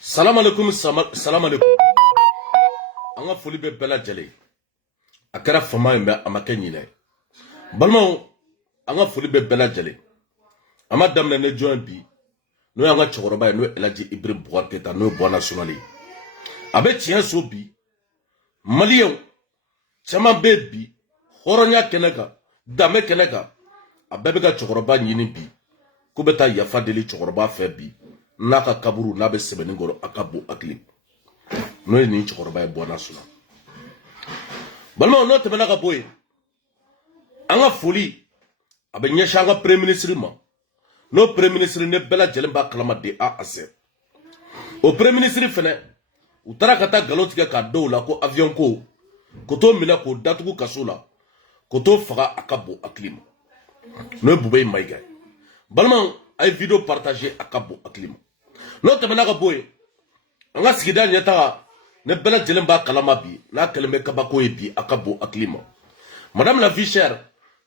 Salam alaikum, salam alaikum. Anga foli be bela jale. Akara fama yembe amake nyine. Balma anga foli be bela jale. Ama damne ne join bi. No anga chokoroba no Elaji Ibrahim Boubacar Keita no bois nationali. Abe tien so bi. Malien chama bebi horonya keneka dame keneka abebe ka chokoroba nyini bi. Kubeta yafa deli chokoroba fe bi. Naka kaburu nabe sebeni ngoro akabu akli. No ni chokoroba bois national. Balma no temena ka boy. Anga foli abe nyesha anga premier ministre ma. No premier ministre ne bela jelemba kalama de A à Z. Au premier ministre fene utara kata galotika ka do la ko avion ko koto mina ko datugu kasola koto faga akabo aklima. No bubay maiga. Balma ay video partager akabo aklima. No temena ka boy. Anga sigida nyata ne bela jelemba kalama bi na keleme kabako bi akabo aklima. Madame la vie chère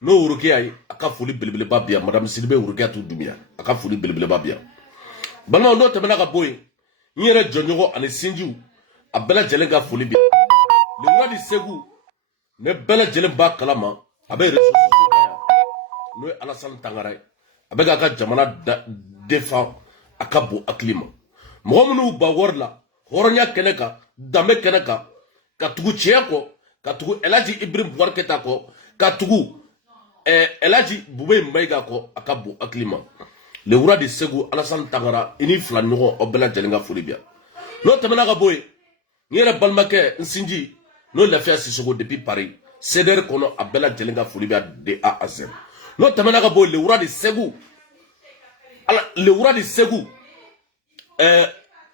no urukia aka fuli belebele babia madame Silbe urukia tu dumia aka fuli belebele babia bana no temena ka boy nyere jonyogo ane sinju abela jelenga fuli bi le wadi segu ne bela jelemba kalama abe resources kaya no Alassane Tangara abe ga jamana defa aka bo aklima mogomnu ba worla horonya keneka dame keneka katugu chieko katugu Elaji Ibrahim Boubacar Keita ko katugu Elaji Boubé Mbaïga ko akabo aklima le wura de segu Alassane Tangara ini fla nyogo obela jelenga fulibia no temena ka boy nyere balmake nsinji no lafia sisoko depuis Paris ceder kono abela jelenga fulibia de A à Z no temena ka boy le wura de segu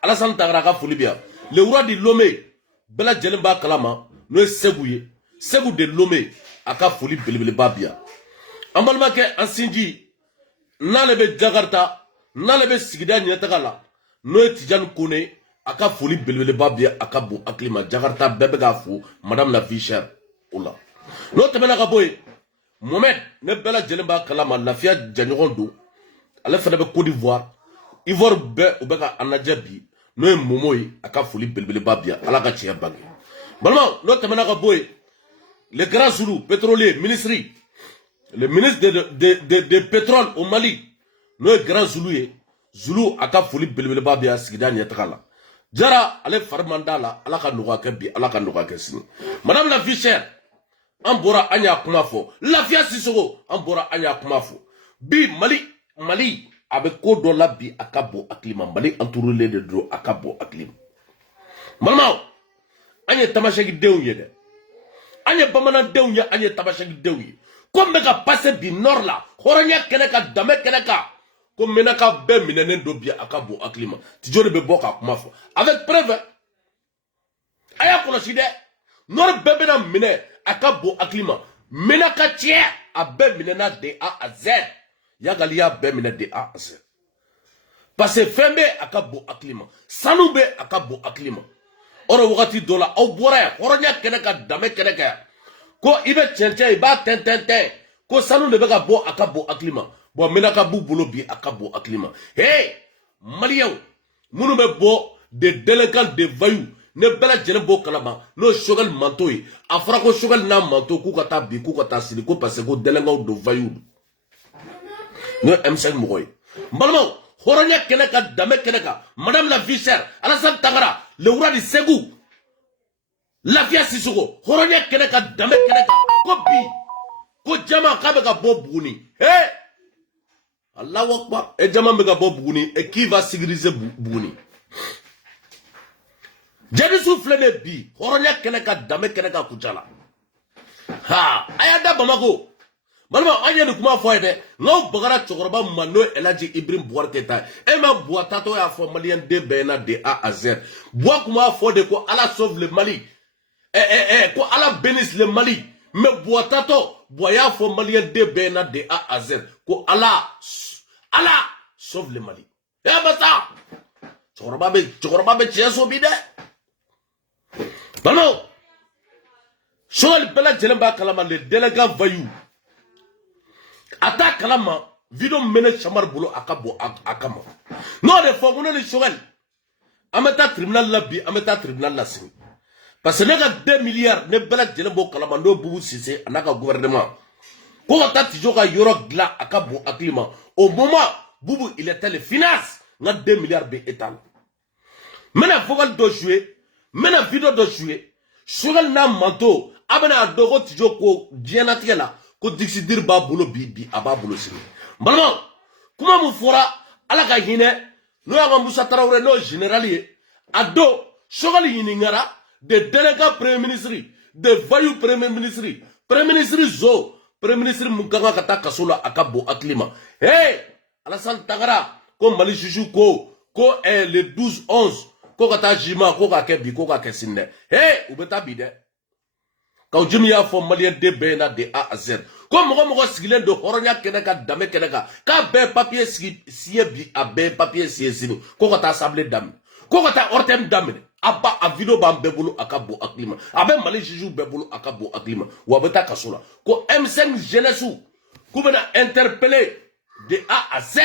Alassane Tangara ka fulibia le wura de Lomé bela jelenba kalama no segu de Lomé aka fuli belebele babia ambalma ke ansinji nalebe Jakarta nalebe sigida nyetagala no Tidiane Kone aka fuli belebele babia aka bo aklima Jakarta bebe gafu madame la vie chère oula no temena ka boy Mohamed ne bela jelemba kalama lafia janyogon do ale fana be Côte d'Ivoire Ivoire be ubeka anajabi no momoy aka fuli belebele babia ala ka chia bangi balma no temena ka boy le grand Zoulou pétrolier ministre le ministre de pétrole au Mali no grand Zoulou Zoulou aka foli belebele babia sigida nyetakala jara ale farmandala ala ka nuga ke bi ala ka nuga ke sini madame la vie chère ambora anya kuma fo lafia sisoko ambora anya kuma fo bi Mali abe ko do la bi akabo aklima Mali entouré de do akabo aklima malma anya tamashegi dew yede anya bamana dew nya anya tamashegi dew yi comme ka passer du nord là horonya keneka dame keneka comme menaka be minenen do bia akabo aklima ti jode be boka kuma fo avec preuve aya kono side nord bebe na mine akabo aklima menaka tie abe minena de A à Z yagalia be minena de A à Z parce que fembe akabo aklima sanube akabo aklima oro wakati dola au bora horonya keneka dame keneka ko ibe tente iba tente ko sanu ne beka bo akabo aklima bo menaka bu bolo bi akabo aklima hey malien munu be bo de délinquants de voyous ne bela jele bo kalaba no shogal manto yi afra ko shogal na manto ku kata bi ku kata sili ko parce que délinquants de voyous no M5 moy mbalmo horonya keneka dame keneka madame la vie chère Alassane Tangara le wura di segu lafia sisoko horonya keneka dame keneka ko bi ko jama kabe ka bo buguni hey Allahu akbar e jama be ka bo buguni et qui va sécuriser buguni jadi souffle ne bi horonya keneka dame keneka kuchala ha ayada Bamako malma anya ni kuma fo ede ngaw bagara chokoroba mano Elaji Ibrahim Boubacar Keita e ma boitato ya fo malien de bena de A à Z bois kuma fo de ko ala sauve le Mali ko ala bénisse le Mali mais boitato boya fo malien de bena de A à Z ko ala sauve le Mali e bata chokoroba be cheso bi de balmo Joël bela jelemba kalama le déléguant Vayou ata kalama video mene chamar bolo akabo akama Non, de fois, on est le Choguel. On met un tribunal là, on met un tribunal là. Parce que les 2 milliards, les belles djellebo kalamando boubou sissé, on a un gouvernement. Quand on a toujours un euro gla à Cabo à climat, au moment, boubou, il était les finances, on a 2 milliards d'état. Maintenant, vocal doit jouer, maintenant, vidéo doit jouer, Choguel n'a manteau, abena dogo tijo ko djenatia la, ko dixi dir ba bolo bi aba bolo sini. Malama, kuma mu fora, ala ka hine, no ya Moussa Traoré no généralier, ado, Choguel yiningara, de délégués premier ministre, de voyous premier ministre zo, premier ministre Muganga kata kasola akabo aklima. Hey, Alassane Tangara, ko Mali Juju ko le 12-11, ko kata jima, ko ka kebi, ko ka kesinde. Hey, ubeta bide. Quand Jimmy a fait malien de bena de A à Z. Comme moi sigilé de horonya keneka dame keneka. Ka ben papier siye bi a ben papier siye zini. Ko kata assemblée dame. Ko kata ortem dame. Aba a video bam bebulu akabo aklima. Abe Mali Juju bebulu akabo aklima. Wabeta kasola. Ko M5 jeunesse koubena interpellé de A à Z.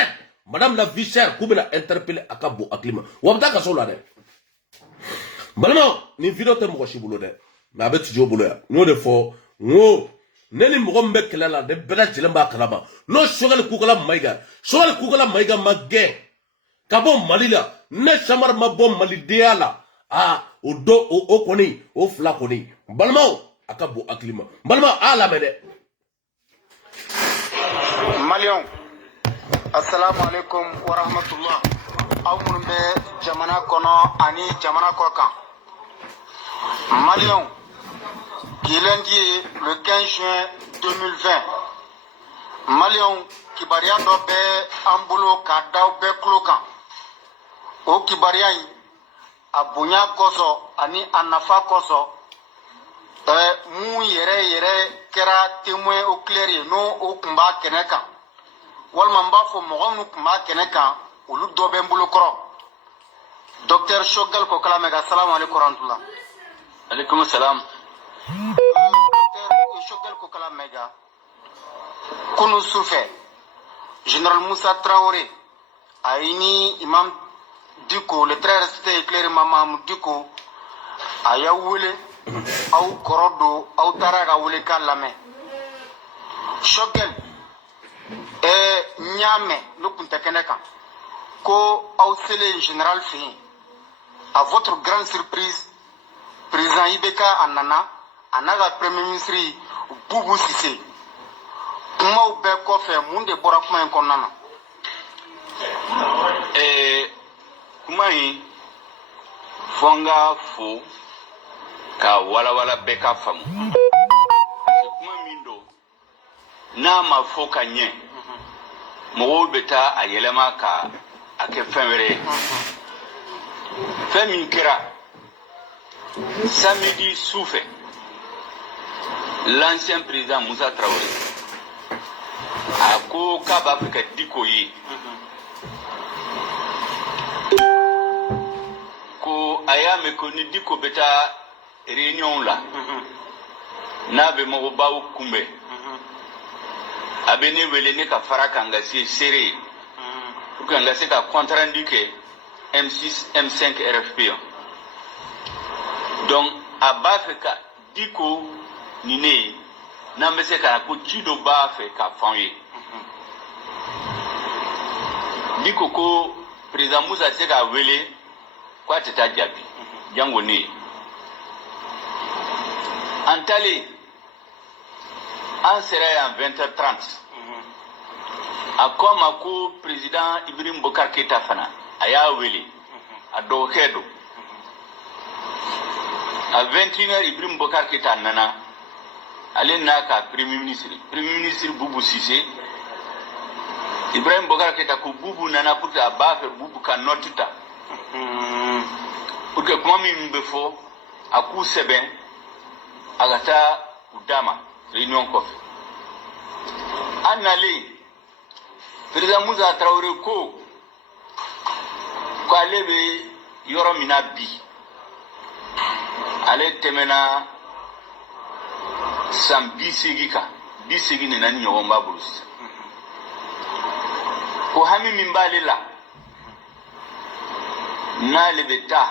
Madame la vice-chère koubena interpellé akabo aklima. Wabeta kasola de. Malama ni video te mo shibulo de. Mais avec toujours boulot nous de fort nous neni mogombe kelala de bela jilemba kalaba no Choguel kukala maiga magge kabo malila ne chamar mabom malideala odo o koni o fla koni balmao akabo aklima balma ala mede Malion assalamu alaikum wa rahmatullah awmulbe jamana kono ani jamana kokan Malion qui est lundi le 15 juin 2020. Malion qui baria dobe ambulo kadao be klokan. O kibaria yi abunya koso ani anafa koso mu yere kera témoin au clair no o kumba keneka. Walma mba fo mogom nu kumba keneka ulu dobe mbulo kro. Docteur Choguel ko kala mega assalamu alaykum warahmatullah. Alaikum salam. Docteur Choguel Kokala Mega. Kunu Soufé. Général Moussa Traoré. Aini Imam Diko, le très respecté éclairé Mamam Diko. Aya Wule. Au Korodo. Au Taraga Wule Kalame. Choguel. Nyame. Nukunta Keneka. Ko au Sele Général Fini. À votre grande surprise. Président Ibeka Anana, Anaga Premier ministre Boubou Sissé. Comment vous pouvez faire monde de Borakuma en Konana? Comment y Fonga Fou Ka Wala Beka Famu. Comment Mindo Nama Foka Nye Mo Beta Ayelema Ka Ake Femere Femin Kira. Samedi Soufé, l'ancien président Moussa Traoré, a ko kaba Afrika dikoyi, ko aya me koni diko beta réunion là, na be mo ba kumbe, abene wele ne ka faraka ngasi serré, pour que ngasi ka compte rendu que M6 M5 RFP. Donc, à Bafeka, Diko, Nine, Namese Karako, Chido Bafeka, Fanye. Diko, ko, président Moussa Seka Wele, quoi t'étais Diaby, Djangone. Antale, en serait en 20h30. A comme à ko président Ibrahim Bokar Keita Fana, Aya Wele, à Dokedo. À 21h, Ibrahim Bokar Keita Nana, allez n'a Premier ministre Boubou Sissé. Ibrahim Bokar Keita ko Boubou Nana pour que Abba Boubou ka notita. Pour que comment me faut, à coup seben, Agata Udama, réunion Kof. Annalé, président Moussa Traoré ko, quoi lebe Yoromina Bi. Ale temena sam bisigi ne nani nyomba bulus ko hami mimbale la n'a le bɛ taa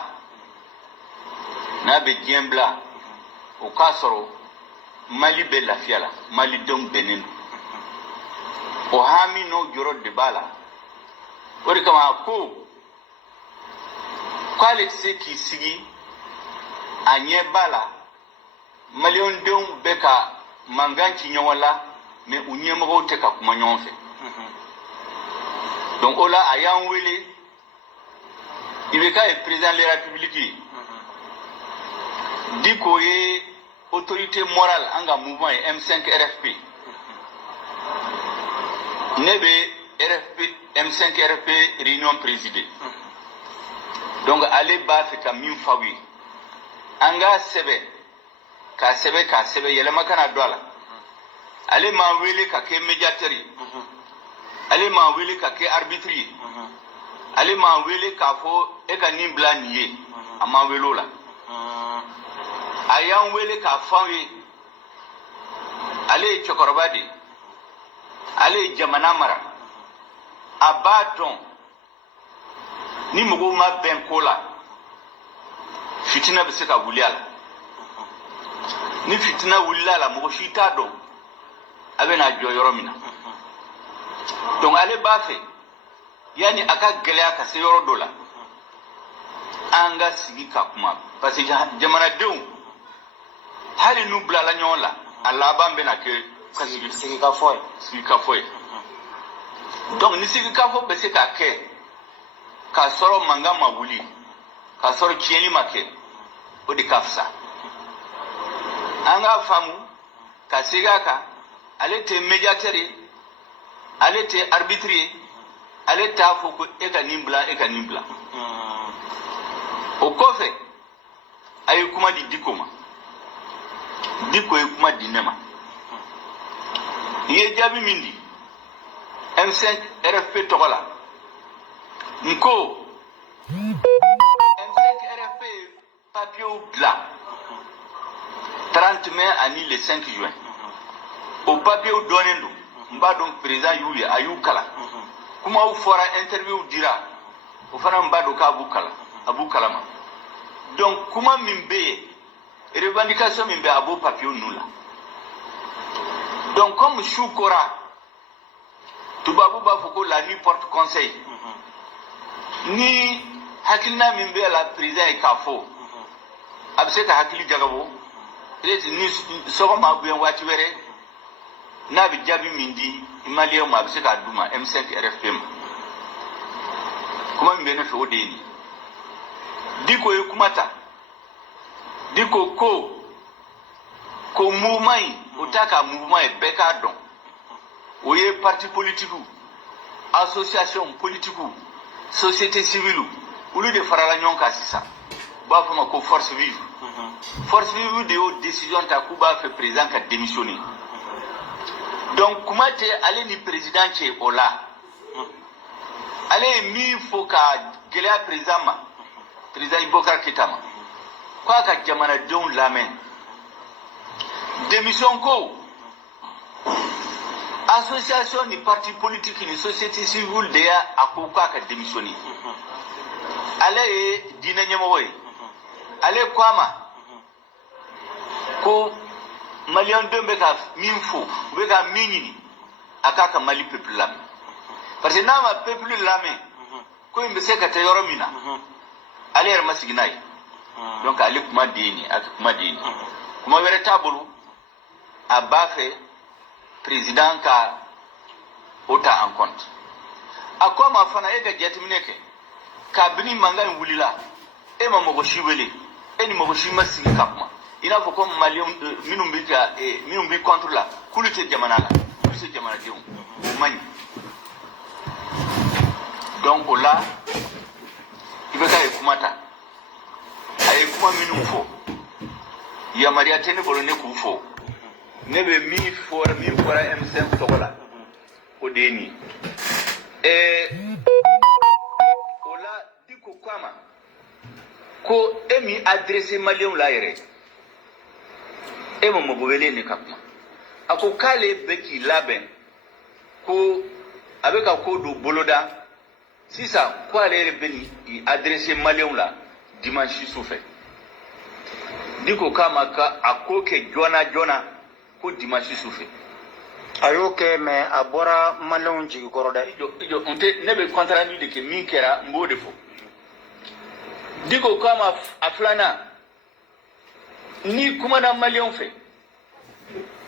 n'a bɛ diɲɛ bila o k'a sɔrɔ Mali bɛ lafiya la malidenw bɛnnen don o hami n'o jɔrɔ de b'a la o de kama a ko k'ale tɛ se k'i sigi a ɲɛ b'a la maliyɛndenw bɛ ka mankan ci ɲɔgɔn la mais u ɲɛmɔgɔw tɛ ka kuma ɲɔgɔn fɛ donc o la a y'an wele i bɛ k'a ye président de la république ye Diko ye autorité morale an ka mouvement ye M5 RFP ne bɛ M5 RFP réunion présidée donc ale b'a fɛ ka min f'aw ye an k'a sɛbɛ k'a sɛbɛ yɛlɛma kana don a la ale m'a wele ka kɛ médiateur ye ale m'a wele ka kɛ arbitre ye ale m'a wele k'a fɔ e ka nin bila nin ye a m'a wele o la a y'an wele k'a f'an ye ale ye cɛkɔrɔba de ye ale ye jamana mara a b'a dɔn ni mɔgɔw ma bɛn ko la fitina bɛ se ka wuli a la ni fitina wulila a la mɔgɔ si t'a dɔn a bɛ na jɔ yɔrɔ min na donc ale b'a fɛ yani a ka gɛlɛya ka se yɔrɔ dɔ la an ka sigi ka kuma parce que jamanadenw hali n'u bilala ɲɔgɔn la a laban bɛna kɛ sigikafɔ ye donc ni sigikafɔ bɛ se ka kɛ k'a sɔrɔ mankan ma wuli k'a sɔrɔ tiɲɛni ma kɛ o de ka fisa an k'a faamu ka segin a kan ale tɛ médiateur ye ale tɛ arbitre ye ale t'a fɔ ko e ka nin bila e ka nin bila o kɔfɛ a ye kuma di Diko ma Diko ye kuma di ne ma n ye jaabi min di M5 RFP tɔgɔ la n ko M5 RFP ye papiyew dilan 30 mai ani le 5 juin o papiyew dɔnnen don n b'a dɔn président y'u ye a y'u kalan kumaw fɔra interview dira o fana n b'a dɔn k'a b'u kalama donc kuma min bɛ yen revendication min bɛ a b'o papiyew ninnu la donc comme su kora tubabu b'a fɔ ko la nuit porte conseil ni hakilina min bɛ la président ye k'a fɔ a bɛ se ka hakili jagabɔ ni sɔgɔma ou bien waati wɛrɛ n'a bɛ jaabi min di maliyɛnw ma a bɛ se k'a d'u ma M5 RFP ma kuma min bɛ ne fɛ o de ye nin Diko ye kuma ta Diko ko mouvement in o t'a ka mouvement ye bɛɛ k'a dɔn o ye parti politique association politique société civile olu de farala ɲɔgɔn kan sisan u b'a fɔ ma ko force vive force vive de y'o décision ta k'u b'a fɛ président ka démissionner donc kuma tɛ ale ni président cɛ o la ale ye min fɔ ka gɛlɛya président ma président Ibokar Keita ma k'a ka jamanadenw lamɛn démission ko association ni parti politique ni société civile de y'a a ko k'a ka démissionner ale ye diinɛ ɲɛmɔgɔ ye ale ko a ma ko maliyɛndenw bɛ ka min fɔ u bɛ ka min ɲini a k'a ka Mali peuple lamɛn parce que n'a ma peuple lamɛn ko in bɛ se ka taa yɔrɔ min na ale yɛrɛ ma sigi n'a ye donc ale kuma de ye nin a kuma de ye nin kuma wɛrɛ t'a bolo a b'a fɛ président ka o ta en compte a ko a ma fana e ka jateminɛ kɛ kabini mankan in wulila e ma mɔgɔ si wele e ni mɔgɔ si ma sigi ka kuma i n'a fɔ ko maliyɛnw minnu b'i contre la k'olu tɛ jamana la k'olu tɛ jamanadenw o man ɲi donc o la i bɛ k'a ye kuma ta a ye kuma minnu fɔ yamaruya tɛ ne bolo ne k'u fɔ ne bɛ min fɔra M5 tɔgɔ la o de ye nin o la Diko ko a ma ko e min adressé maliyɛnw la yɛrɛ e ma mɔgɔ wele ne ka kuma a ko k'ale bɛ k'i labɛn ko a bɛ ka ko dɔ boloda Si ça, quoi aller venir adresser Malion là, dimanche souffert. Diko Kamaka, à quoi que Jona, ko dimanche souffert. Ayoke, mais à Bora Malion Jigoroda. On te nebe contrat de que Minkera, mot de faux. Diko Kama Aflana, ni Kumana Malion fait.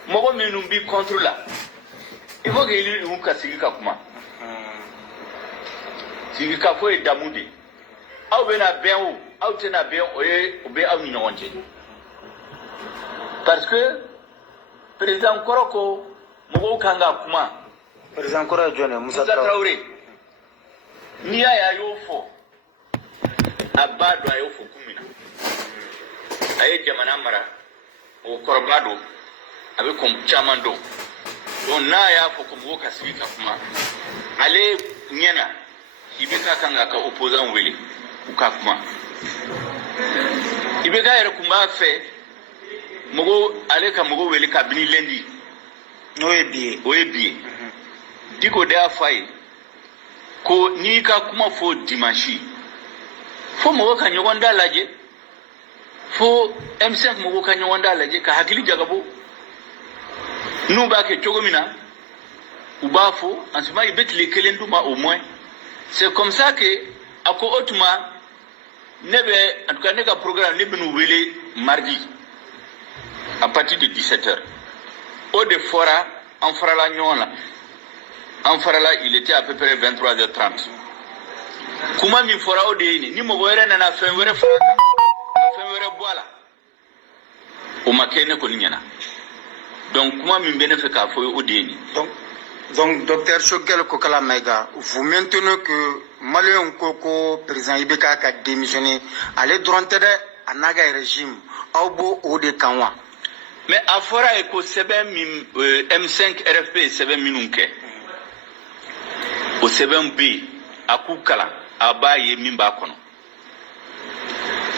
Mogo Menumbi contre là. Il faut qu'il y ait un cas Sigikakuma. Sigikafo et Damoudi. Aou bena bien ou, aou tena bien ou bien aou n'yonje. Parce que, président Koroko, Mogo Kanga Kuma. Président Koroko, John, Moussa Traoré. Nia ya yofo. Abado ya yofo kumina. Aye Jamanamara. Au Korobado. Avec comme Chamando. On a ya pour que Mogo Kasika Kuma. Allez, Niena. Ibeka Kanga ka opposant Wele. Ukakuma. Ibeka yere kumba fait. Mogo aleka Mogo Wele kabini lendi. Oebie. Diko de afai. Ko ni ka kuma fo dimanche. Fo Mogo ka nyonda laje. Fo M5 Mogo ka nyonda laje ka hakili jagabo. Nous ba ke chogomina. Ubafo, en ce moment il bet les kelenduma au moins. C'est comme ça que ako otuma nebe en tout cas nega programme nebe nous wele mardi à partir de 17h. Au de fora en farala nyona. En farala il était à peu près 23h30. Kuma mi fora o de ni mo were na fenwere fora. Fenwere boala. O makene ko nyana. Donc comment mi bénéfice ka fo o de ni. Donc, docteur Choguel Kokala Mega, vous maintenez que Malien Koko, président Ibeka, a démissionné, allait droiter à Naga régime, Aubo ou de Kanwa. Mais à Fora Eko, M5 RFP, 7 minunke. Au 7B, à Koukala, à Baye Mimba Kono.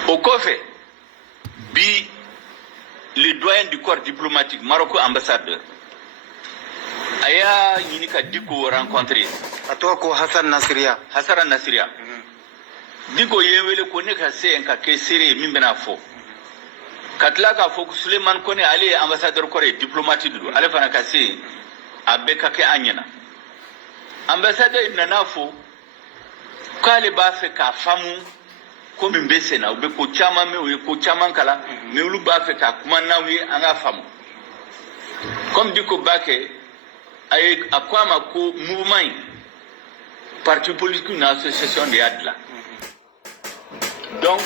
Au Kofe, Bi, le doyen du corps diplomatique, Marocco ambassadeur. Aya yinika diko rencontrer atoko Hassan Nasriya diko yewele ko ne ka se en ka ke sere min bena fo katla ka fo Suleiman Kone ali ambassadeur kore diplomatique do ale fana ka se abe ka ke anyana ambassadeur nana fo kale ba fe ka famu ko min be sena obe ko chama me o ko chama kala me ulu ba fe ka kuma nawi anga famu comme diko bake ay akwama ko mouvement parti politique une association de adla donc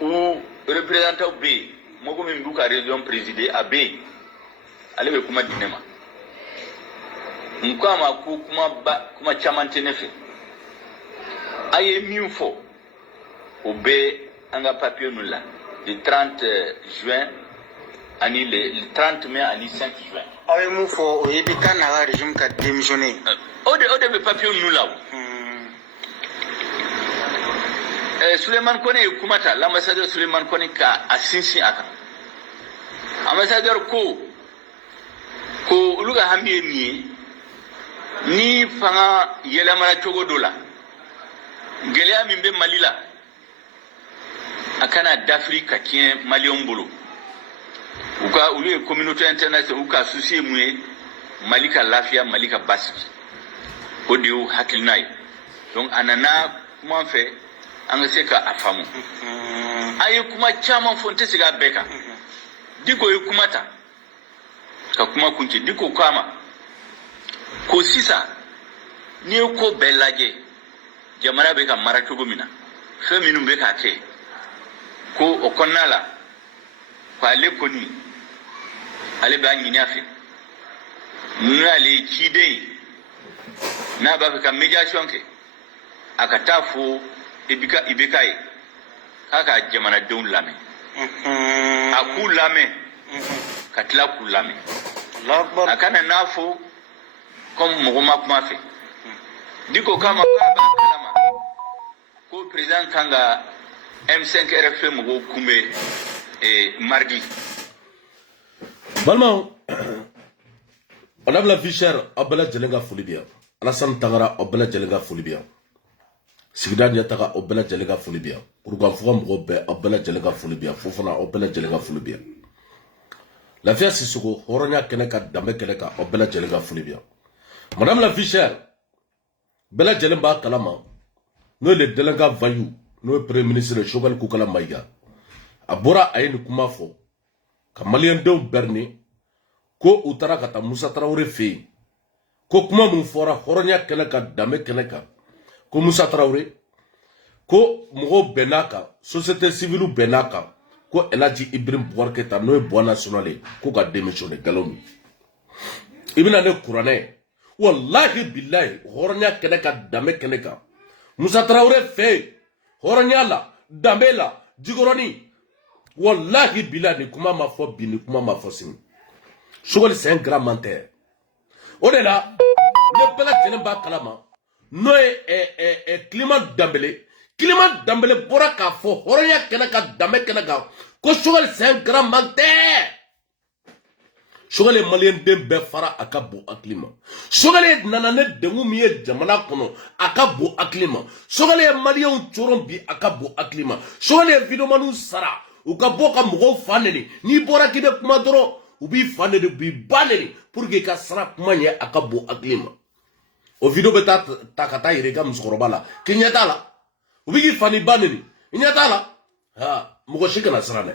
ou représentant B moko min duka région présidé à B alewe kuma dinema nkwama ko kuma chamantene fe aye miufo au B anga papier nula le 30 juin ani le 30 mai ani 5 juin. Avec mon fort, il y a un régime qui a démissionné. Ode be papier nous là. Suleiman Kone Kumata, l'ambassadeur Suleiman Kone ka asinsi aka. Ambassadeur ko luga hambi ni fanga yela mara chogo dola. Gelea mimbe Malila. Akana d'Afrique kien Malion bolo. Uka ulu communauté internationale uka souci moué Malika Lafia Malika Basque Odiou Hakilnay donc anana comment fait angaseka afamu ayi kuma chama fonte siga beka diko yukumata ka kuma kunti diko kama ko sisa ni ko belaje jamana beka marachogo mina feminu beka ke ko okonala kwa lekoni ale ba nyini afi nuna le kide na ba ka médiation ke akatafu ibikai aka jamana don lame aku lame katla ku lame akana nafo comme mogoma kuma fe diko kama ba kalama ko président kanga M5 RFP mogo kumbe mardi. Balma, on a la vie chère à Bala Djelenga Foulibia. Alassane Tangara obela jelenga fulibia sigida nyataka obela jelenga fulibia urugan fuga mgobe obela jelenga fulibia fofana obela jelenga fulibia la fia Sissoko horonya keneka dambe keneka obela jelenga fulibia madame la fichère bela jelenba kalama no le delenga vayu no premier ministre Choguel Koukala Maïga abora ayeni kuma fo ka malien dew berni ko utara kata Moussa Traoré fe ko kuma mun fora horonya keneka dambe keneka ko Moussa Traoré ko mogo benaka société civile benaka ko Eladji Ibrahim Boubacar Keïta no bois national ko ka démissionner galomi ibina ne courané wallahi billahi horonya keneka dambe keneka Moussa Traoré fe horonya la dambe la jigoroni wallahi billahi kuma ma fo bini kuma ma fo sini Choguel c'est un grand menteur odela ne bela jelenba kalama no climat Dambélé bora ka fo horonya keneka dambe keneka ko Choguel c'est un grand menteur Choguel est malien dembe fara akabo aklima Choguel nanane dengu miye jamana kono akabo aklima Choguel est malien chorombi akabo aklima Choguel est vidomanu sara ukabo ka mogo faneni ni bora kide kuma doro ubi faneni bi baneni pour que ka sara kuma nye akabo aklima o video beta takata irega musokoroba la kinyata la ubi ki fani baneni inyata la ha mogo shikana sara ne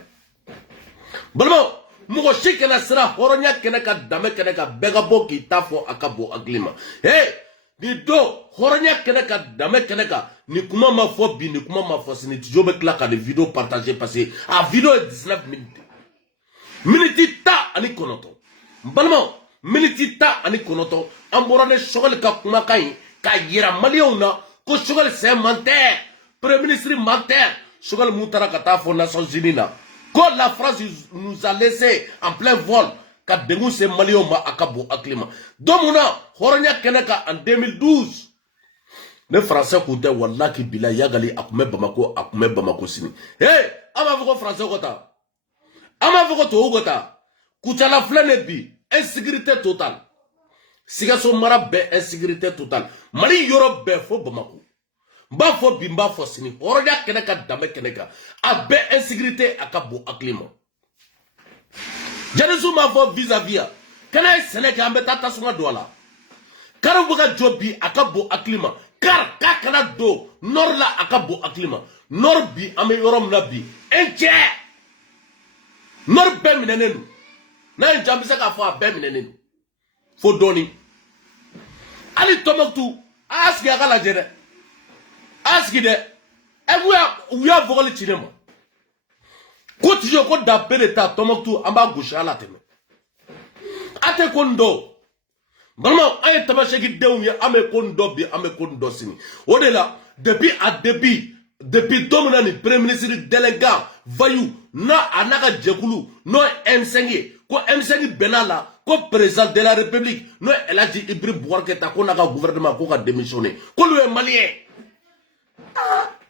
balmo mogo shikana sara horonya keneka dame keneka bega boki tafo akabo aklima hey ni do horonya keneka dame keneka ni kuma ma fo bi ni kuma ma fo sini tijo be klaka de vidéo partager passer a vidéo est 19 minutes minute ta ani konoto balmo minute ta ani konoto amborane Choguel ka kuma kai ka yira maliona ko Choguel c'est menteur premier ministre menteur Choguel mutara ka ta fo Nations Unies na ko la France nous a laissé en plein vol ka dengu se malion ma akabo aklima domuna horonya keneka en 2012 ne français koute wallahi bila yagali akume Bamako sini hey ama voko français kota ama voko to kota kuchala flane bi insécurité totale sigaso mara be insécurité totale mali yoro be fo Bamako mba fo bimba fo sini horonya keneka dambe keneka a be insécurité akabo aklima janisu ma fo vis-à-vis kana Sénégal ambe tata sunga dola karabuga jobi akabo aklima car kakana do nord la akabo aklima nord bi ame yorom na bi enche nord be minenenu na njambisa ka fo be minenenu fo doni ali Tombouctou aski akala jere aski de uya vogoli cinema ko tijo ko da pereta Tombouctou amba gusha la teme ate kondo vraiment aye tabasheki dew ya ame kondo bi ame kondo sini odela depuis dominani premier ministre délégué vayu na anaka jekulu no M5 ko M5 benala ko président de la république no Eladji Ibrahim Boubacar Keïta ko naka gouvernement ko ka démissionner ko lui est malien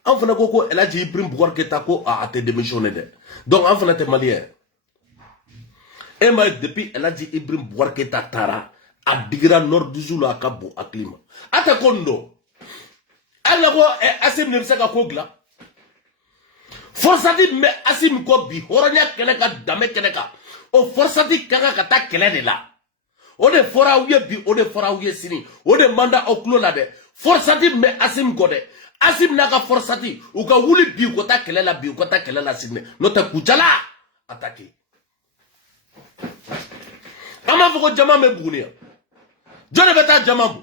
en fana ko Eladji Ibrahim Boubacar Keïta ko a été démissionner de donc en fana te malien et mais depuis Eladji Ibrahim Boubacar Keïta tara a digira nord du jour akabo aklima ata kondo ala ko asim ne saka ko gla forsati me asim ko bi horonya keneka dame keneka o forsati kaka kata kele de la o de fora uye bi o de fora uye sini o de manda o klo la de forsati me asim ko de asim naka forsati u ka wuli bi ko ta kele la bi ko ta kele la sini no ta kuchala attaquer ama foko jama me bugunia jone beta jamabu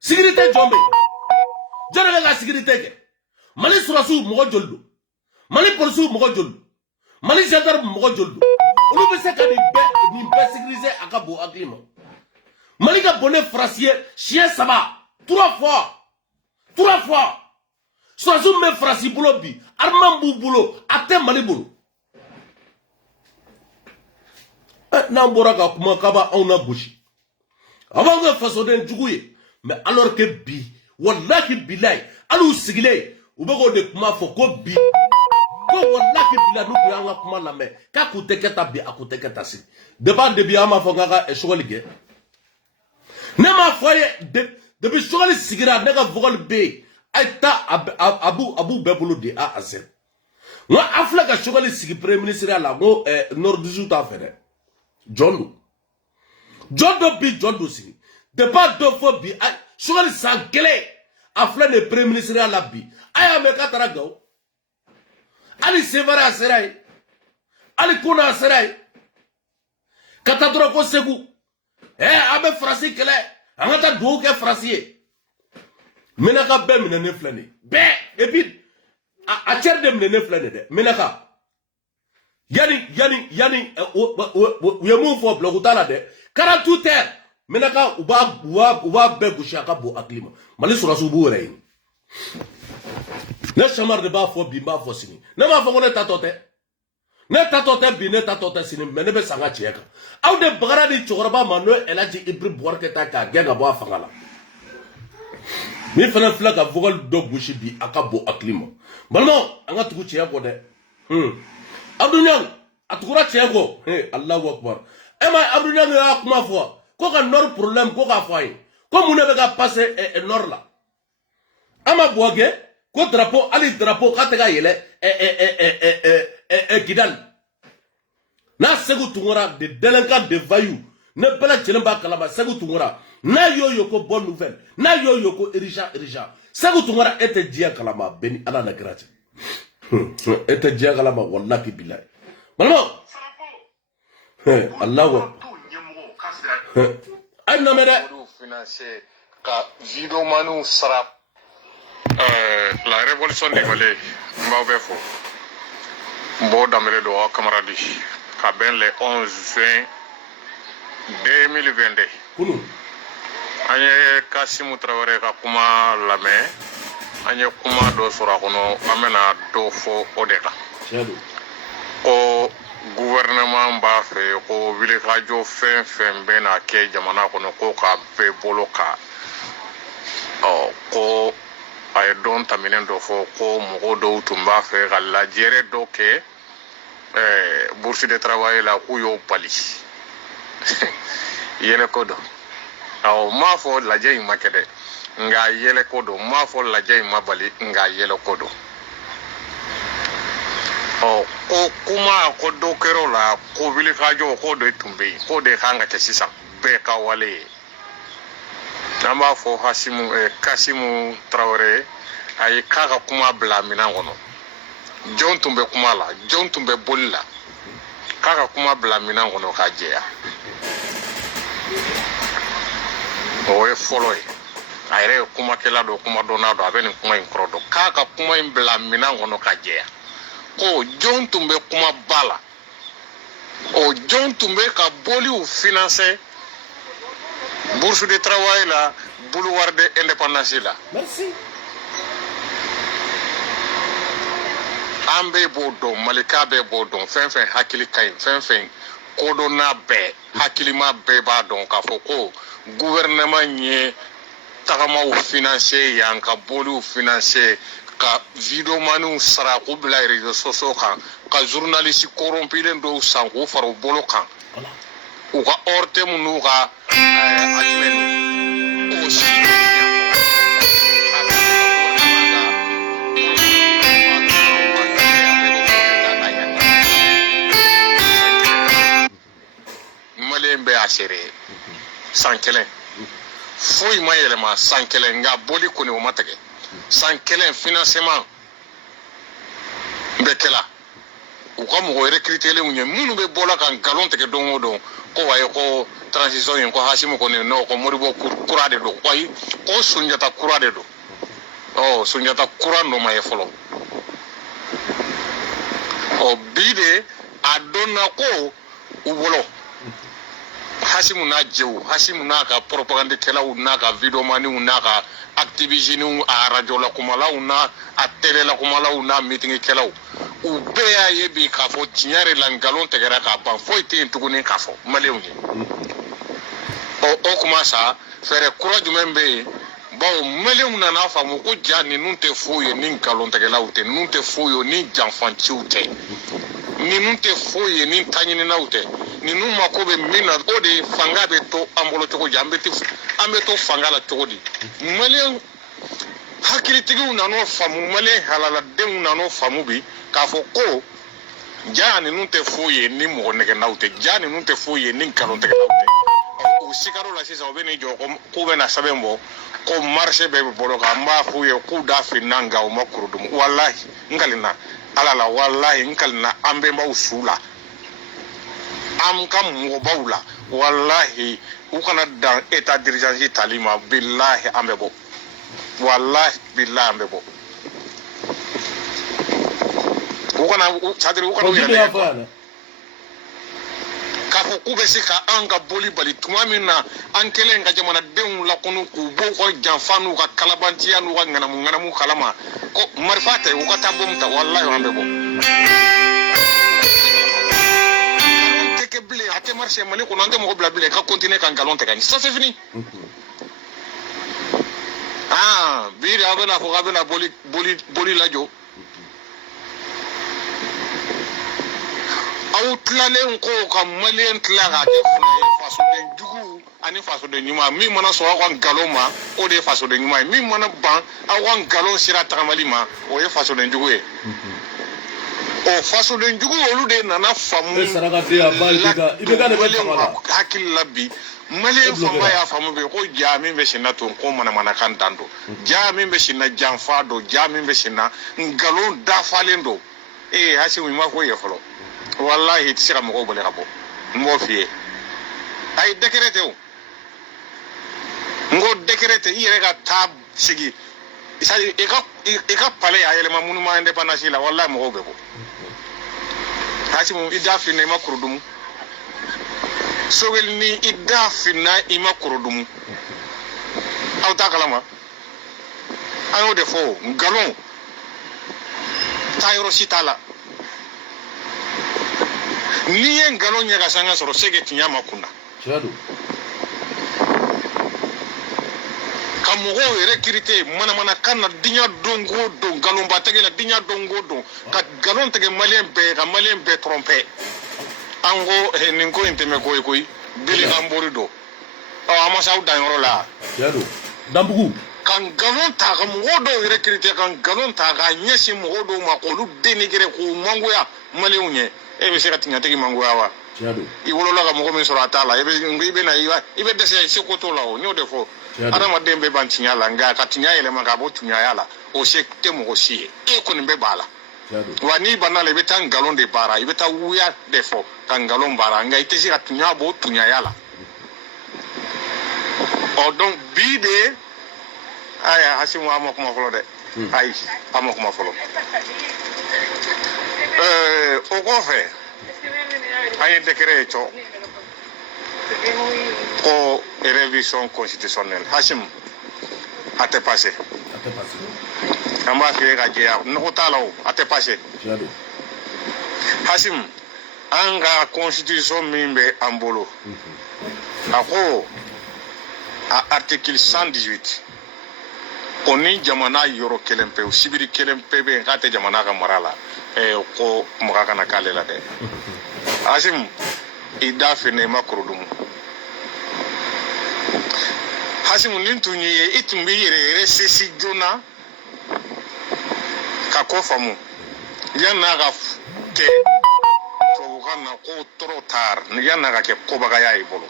sécurité jombe jone beta sécurité ke mali surasu mogo joldo mali polisu mogo joldo mali gendarme mogo joldo olu be se ka ni be sécuriser akabo aklima mali ka bonne francier chien saba 3 fois surasu me frasi bulo bi armambu bulo ate mali bulo na mbora ka kuma kaba ona goshi avant que façon den djugouye mais alors que bi wallahi billahi alu sigile u bego de kuma fo ko bi ko wallahi billahi nu ko anga kuma la me ka kuteketa bi akuteketa si de ba de bi ama fo ngaka e Choguel ge ne ma foye de depuis Chogali Sigira, nega vocal B, aïta Abu Bebolo de A à Z. Moi, Aflaka Chogali Sigi Premier ministre à la mo Nord du Jout à faire. John Do bi John Do Sigi. De pas deux fois bi, Chogali Sankele, Afla le Premier ministre à la bi. Aya me Kataragao. Ali Sevara Serai. Ali Kuna Serai. Katadura ko Segu. Abe Frasi Kele. Angata Douke Frasier. Menaka be mine flane. Be et puis a tiers de mine flane de. Menaka. Yani yemu fo blogutala de. 48 heures. Menaka uba be bushaka bo aklima. Mali surasu bu rein. Ne chamar de ba fo bimba fo sini. Ne ma fo ngone tatote. Ne tatote bi ne tatote sini me ne be sanga chieka. Aw de bagara di chorba mano elaji ibri borke ta ka gega bo afangala. Mi fana fila ka vocal do bushi bi akabo aklima balmo anga tugu chiya ko de abdunyang atukura chiya ko Allahu akbar ema abdunyang ya kuma fo ko ka nor problème ko ka fay ko mune be ka passer nor la ama boge ko drapeau ali drapeau ka te ga yele kidal na segu tungora de délinquant de vaillou ne bela chelemba kalaba segu tungora na yo ko bonne nouvelle na yo ko erija segu tungora ete dia kalama beni ala na grati ete dia kalama wallahi billahi malmo Allahu ay na mede financer ka video manu sara la révolution des Malais mbawbe fo bo damele do camarade ka ben le 11 juin 2022 kunu anye Kasimu Traoré ka kuma lame anye kuma do sura kono amena do fo odeka ko gouvernement ba fe ko wili ka jo fen be na ke jamana kono ko ka be boloka ko ay don taminen do fo ko mo do tumba fe ka la jere do ke bourse de travail la ku yo pali yele kodo aw ma fo la jey makede nga yele kodo ma fo la jey mabali nga yele kodo ko kuma ko do kero la ko wili fajo ko do tumbe ko de hanga ke sisa be ka wale namba fo Kasimu Traoré ay kaka kuma bla mina ngono jon tumbe kuma la jon tumbe bolla kaka kuma bla mina ngono ka jeya oye follow ayre kuma kela do kuma donado abeni kuma inkrodo kaka kuma imbla mina ngono kajeya ko jon tumbe kuma bala o jon tumbe ka boli ou financer bourse de travail la boulevard de indépendance la merci ambe bodo malika be bodo fen hakili kay fen kodona be hakili ma be ba don ka foko gouvernement nye tagama ou financer yan ka boli ou financer ka video manu sara ko bla réseaux sociaux ka journaliste corrompu len do sango faro bolo kan ou ka orte munu ka admen aussi mbe asere sankelen foyi ma yelema sankelen nga boli koni o matege sankelen financement be kela u ko mo recruter le munye munu be bola kan galon tege dongo don ko waye ko transition yen ko Hasimu ko ne no ko moribo kura de do koy ko Sunjata kura de do Sunjata kura no ma e folo o bide adona ko ubolo Hasimu na jew Hasimu na ka propagande kela u na ka video mani u na ka activiste ni a radio la kumala u na a télé la kumala u na meeting kela u be ya ye bi ka fo tinyare la ngalon tegera ka ban fo ite ntuguni ka fo malew ni o kuma sa fere courage membe bon melew na na fa mu ko jani nunte fo ye ni ngalon tegela u te nunte fo yo ni janfanti u te ni nunte fo ye ni tanyini na u te ninnu mako bɛ min na o de fanga bɛ to an bolo cogo di an bɛ to fanga la cogo di maliyɛn hakilitigiw nan'o faamu maliyɛn halaladenw nan'o faamu bi k'a fɔ ko ja ninnu tɛ foyi ye ni mɔgɔ nɛgɛnnaw tɛ ja ninnu tɛ foyi ye ni nkalontigɛlaw tɛ o sikaro la sisan u bɛ n'i jɔ k'u bɛna sɛbɛn bɔ ko marché bɛɛ bɛ bolo kan n b'a f'u ye k'u da finna nka u ma kuru dum walahi n kalina ala la walahi n kalina an bɛnbaw su la an ka mɔgɔbaw la walahi u kana dan état d'urgence tali ma billahi an bɛ bɔ wallahi billahi an bɛ bɔ u kana c'est-à-dire u kana yɛrɛ k'a fɔ k'u bɛ se ka an ka boli bali tuma min na an kɛlen ka jamanadenw lakɔnɔ k'u bɔ u ka janfa n'u ka kalabantiya n'u ka ŋanamu kalama ko marifa tɛ u ka taa bom ta wallahi an bɛ bɔ nkalon tɛ kɛ bilen a tɛ marché Mali kɔnɔ an tɛ mɔgɔ bila bilen ka continuer ka nkalon tigɛ ça c'est fini bi de a bɛna fɔ k'a bɛna boli lajɔ aw tilalen ko ka maliyɛn tila k'a kɛ fana ye fasoden jugu ani fasoden ɲuman min mana sɔrɔ aw ka nkalon ma o de ye fasoden ɲuman ye min mana ban aw ka nkalon sira tagamali ma o ye fasoden jugu ye o fasoden jugu olu de nana faamu hakili la bi maliyɛn fanba y'a faamu bi ko ja min bɛ sinna to ko manamanakan dan don ja min bɛ sinna janfa don ja min bɛ sinna nkalon dafalen don Hasimu i ma fɔ ye fɔlɔ wallahi i tɛ se ka mɔgɔw bali ka bɔ n b'o f'i ye a ye décret o n ko décret i yɛrɛ ka taa sigi c'est-à-dire i ka palais a yɛlɛma monument indépendance la wallahi mɔgɔw bɛ bɔ Hasimu i da finna i ma kurudumu Sogɛli ni i da finna i ma kurudumu aw t'a kalama an y'o de fɔ nkalon taa yɔrɔ si t'a la n'i ye nkalon ɲɛ ka sanga sɔrɔ se kɛ tiɲɛ ma kunna ka mɔgɔw yɛrɛ kirite manamanakan na diɲɛ don o don nkalonba tɛgɛ la diɲɛ don o don ka nkalon tigɛ maliyɛn bɛɛ ka maliyɛn bɛɛ tromper an ko nin ko in tɛmɛ ko ye koyi bili an bori don an ma s'aw danyɔrɔ la Danbugu ka nkalon ta ka mɔgɔw dɔw yɛrɛ kirite ka nkalon ta k'a ɲɛsin mɔgɔw dɔw ma k'olu dénigrer k'u mangoya maliyɛnw ɲɛ e bɛ se ka tiɲɛtigi mangoya wa i wolola ka mɔgɔ min sɔrɔ a t'a la i bɛ dɛsɛ seko t'o la o n y'o de fɔ adamaden bɛɛ ban tiɲɛ la nka ka tiɲɛ yɛlɛma ka bɔ tiɲɛya la o se tɛ mɔgɔ si ye e kɔni bɛ b'a la wa n'i banna la i bɛ taa nkalon de baara i bɛ taa wuya de fɔ ka nkalon baara nka i tɛ se ka tiɲɛ bɔ tiɲɛya la donc bi de aya Hasimu an ma kuma fɔlɔ dɛ ayi an ma kuma fɔlɔ o kɔfɛ an ye décret cɔ ko révision constitutionnelle Hasimu a tɛ passé an b'a f'i ye ka jɛya nɔgɔ t'a la o a tɛ passé Hasimu an ka constitution min bɛ an bolo a ko a article 118 o ni jamana yɔrɔ kelen pe o sibiri kelen pe bɛ yen k'a tɛ jamana ka mara la ko mɔgɔ kana k'ale la dɛ Hasimu i da finna i ma kurudumu Hasimu nin tun ye i tun bɛ yɛrɛ sesi joona ka ko faamu yan'a ka kɛ tubabukan na ko trop tard yan'a ka kɛ kobagaya y'i bolo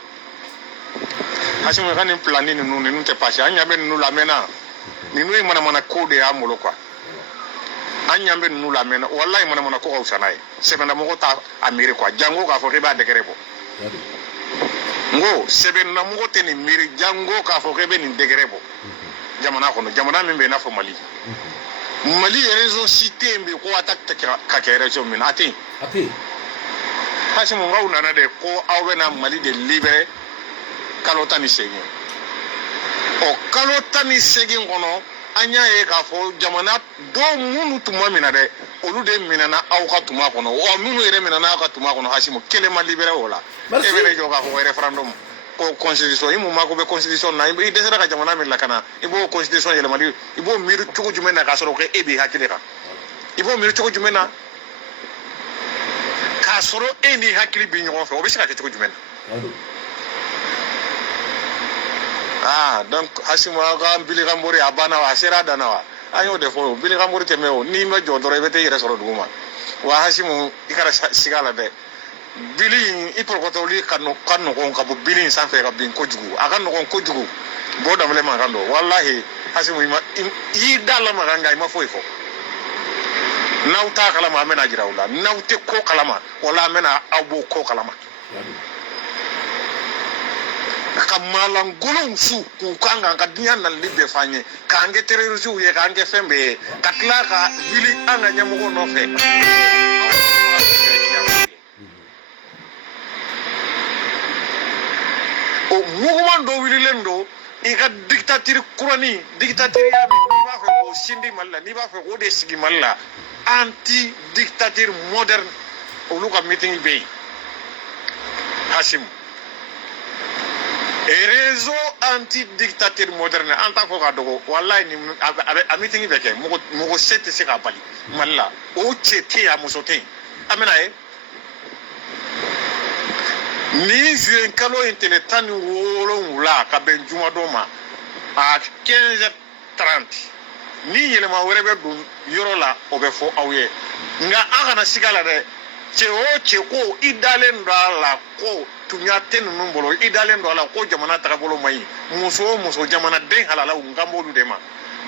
Hasimu i ka nin pilani ninnu tɛ passé an ɲɛ bɛ ninnu lamɛnna ninnu ye manamana ko de y'an bolo quoi an ɲɛ bɛ ninnu lamɛnna wallahi manamana ko ka wusa n'a ye sɛbɛnnamɔgɔ t'a a miiri quoi jango k'a fɔ k'i b'a décret bɔ n ko sɛbɛnnamɔgɔ tɛ nin miiri jango k'a fɔ k'i bɛ nin décret bɔ jamana kɔnɔ jamana min bɛ i n'a fɔ Mali Mali région si tɛ yen bi ko attaque tɛ ka kɛ région min na a tɛ yen Hasimu n'aw nana de ko aw bɛna Mali de libérer kalo 18 o kalo 18 kɔnɔ an y'a ye k'a fɔ jamana dɔw minnu tun ma minɛ dɛ olu de minɛna aw ka tuma kɔnɔ wa minnu yɛrɛ minɛna aw ka tuma kɔnɔ Hasimu kelen ma libéré o la e bɛ ne jɔ k'a fɔ référendum ko constitution i mun mako bɛ constitution na i dɛsɛra ka jamana min lakana i b'o constitution yɛlɛmali i b'o miiri cogo jumɛn na k'a sɔrɔ ko e b'i hakili kan i b'o miiri cogo jumɛn na k'a k'a sɔrɔ e ni hakili bɛ ɲɔgɔn fɛ o bɛ se ka kɛ cogo jumɛn na donc Hasimu ka Bilikan Mori a banna wa a sera a dan na wa an y'o de fɔ Bilikan Mori tɛ mɛn o n'i ma jɔ dɔrɔn i bɛ taa i yɛrɛ sɔrɔ dugu ma wa Hasimu i kana siga la dɛ Bili in i pɔrɔkɔtɔli ka nɔgɔn ka bɔ Bili in sanfɛ ka bin kojugu a ka nɔgɔn kojugu bɔ danbele mankan don walahi Hasimu i y'i da lamaga nka i ma foyi fɔ n'aw t'a kalama an bɛna jira u la n'aw tɛ ko kalama wala an bɛna aw b'o ko kalama ka malangolonw su k'u kan kan ka diɲɛ nali bɛɛ f'an ye k'an kɛ terrorisiw ye k'an kɛ fɛn bɛɛ ye ka tila ka wuli an ka ɲɛmɔgɔ nɔfɛ o mouvement dɔ wililen don i ka dictature kurani dictatoriya min n'i b'a fɛ k'o sindi Mali la n'i b'a fɛ k'o de sigi Mali la anti dictature moderne olu ka meeting bɛ yen Hasimu réseau anti dictature moderne an t'a fɔ ka dɔgɔ wallahi ni a meeting bɛ kɛ mɔgɔ se tɛ se ka bali Mali la o cɛ tɛ yen a muso tɛ yen an bɛna ye ni juin kalo in tile 17 ka bɛn juma dɔ ma a 15h30 ni yɛlɛma wɛrɛ bɛ don yɔrɔ la o bɛ fɔ aw ye nka a kana siga la dɛ cɛ o cɛ ko i dalen don a la ko tunya tɛ ninnu bolo i dalen don a la ko jamana tagabolo man ɲi muso o muso jamanaden halalaw n kan b'olu de ma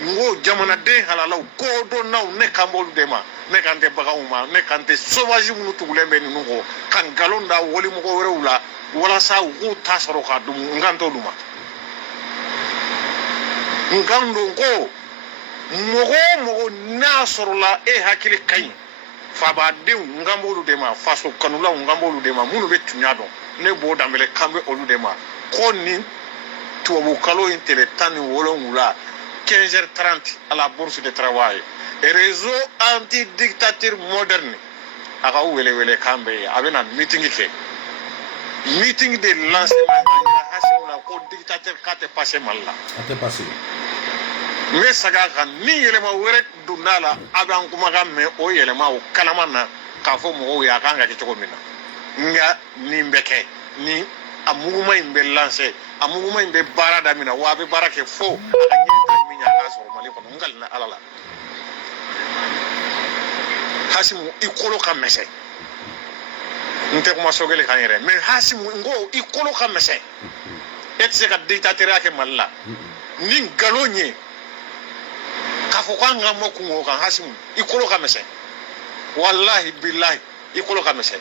n ko jamanaden halalaw kodɔnnaw ne kan b'olu de ma ne kan tɛ baganw ma ne kan tɛ sauvage minnu tugulen bɛ ninnu kɔ ka nkalon da walimɔgɔ wɛrɛw la walasa u k'u ta sɔrɔ ka dun n kan t'olu ma n kan don ko mɔgɔ o mɔgɔ n'a sɔrɔla e hakili ka ɲi fabadenw n kan b'olu de ma faso kanulaw n kan b'olu de ma minnu bɛ tunya dɔn ne b'o danbɛlɛ kan bɛ olu de ma ko nin tubabu kalo in tile 17 15h30 à la bourse de travail réseau anti dictature moderne a ka wele kan bɛ yen a bɛ na meeting kɛ meeting de lancement a yira Hasimu la ko dictateur k'a tɛ passer Mali la a tɛ passer n bɛ segin a kan ni yɛlɛma wɛrɛ donna la a b'an kumakan mɛn o yɛlɛma o kalama na k'a fɔ mɔgɔw ye a kan ka kɛ cogo min na nka nin bɛ kɛ ni a mouvement in bɛ lancer a mouvement in bɛ baara daminɛ wa a bɛ baara kɛ fo a ka ɲini ta min ɲa k'a sɔrɔ Mali kɔnɔ n kalina Ala la Hasimu i kolo ka misɛn n tɛ kuma sogɛli kan yɛrɛ mais Hasimu n ko i kolo ka misɛn e tɛ se ka dictatoriya kɛ Mali la ni nkalon ye k'a fɔ k'an ka mɔ kungo kan Hasimu i kolo ka misɛn wallahi billahi i kolo ka misɛn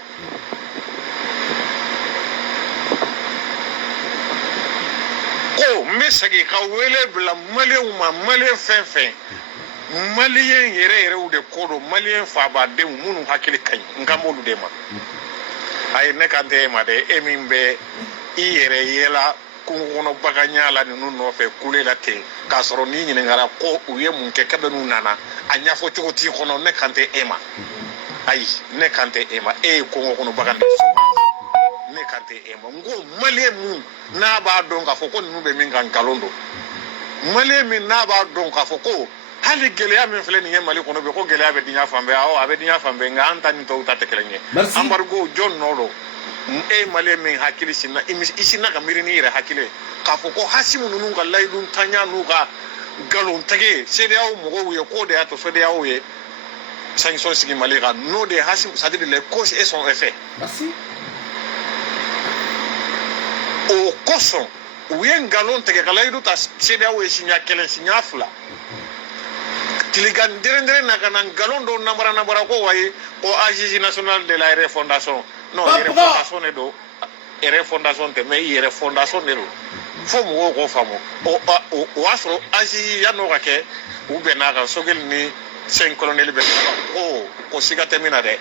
ko n bɛ segin ka wele bila maliyɛnw ma maliyɛn fɛn fɛn maliyɛn yɛrɛw de ko don maliyɛn fabadenw minnu hakili ka ɲi n kan b'olu de ma ayi ne kan tɛ e ma dɛ e min bɛ i yɛrɛ yɛla kungo kɔnɔ baganya la ninnu nɔfɛ kule la ten k'a sɔrɔ n'i ɲininkara ko u ye mun kɛ kabini u nana a ɲɛfɔ cogo t'i kɔnɔ ne kan tɛ e ma ayi ne kan tɛ e ma e ye kungo kɔnɔ bagan de sɔrɔ ne kan tɛ e ma n ko maliyɛn mun n'a b'a dɔn k'a fɔ ko ninnu bɛ min kan nkalon don maliyɛn min n'a b'a dɔn k'a fɔ ko hali gɛlɛya min filɛ nin ye Mali kɔnɔ bi ko gɛlɛya bɛ diɲɛ fan bɛɛ awɔ a bɛ diɲɛ fan bɛɛ nka an ta ni tɔw ta tɛ kelen ye embargo jɔn nɔ don e maliyɛn min hakili sinna i sinna ka miiri n'i yɛrɛ hakili k'a fɔ ko Hasimu ninnu ka layidu ntanya n'u ka nkalontigɛ CEDEAO mɔgɔw ye k'o de y'a to CEDEAO ye sanction sigi Mali kan n'o de ye Hasimu c'est-à-dire les causes et son effet o kosɔn u ye nkalon tigɛ ka layidu ta CEDEAO ye siɲɛ 1 siɲɛ 2 tiligan dere na ka na nkalon dɔ nabara ko wayi ko agence nationale de la refondation non refondation ne do refondation tɛ mais yɛrɛ fondation de do fo mɔgɔw k'o faamu o y'a sɔrɔ agence yan'o ka kɛ u bɛn'a kan Sogɛli ni sen colonel bɛ ko siga tɛ min na dɛ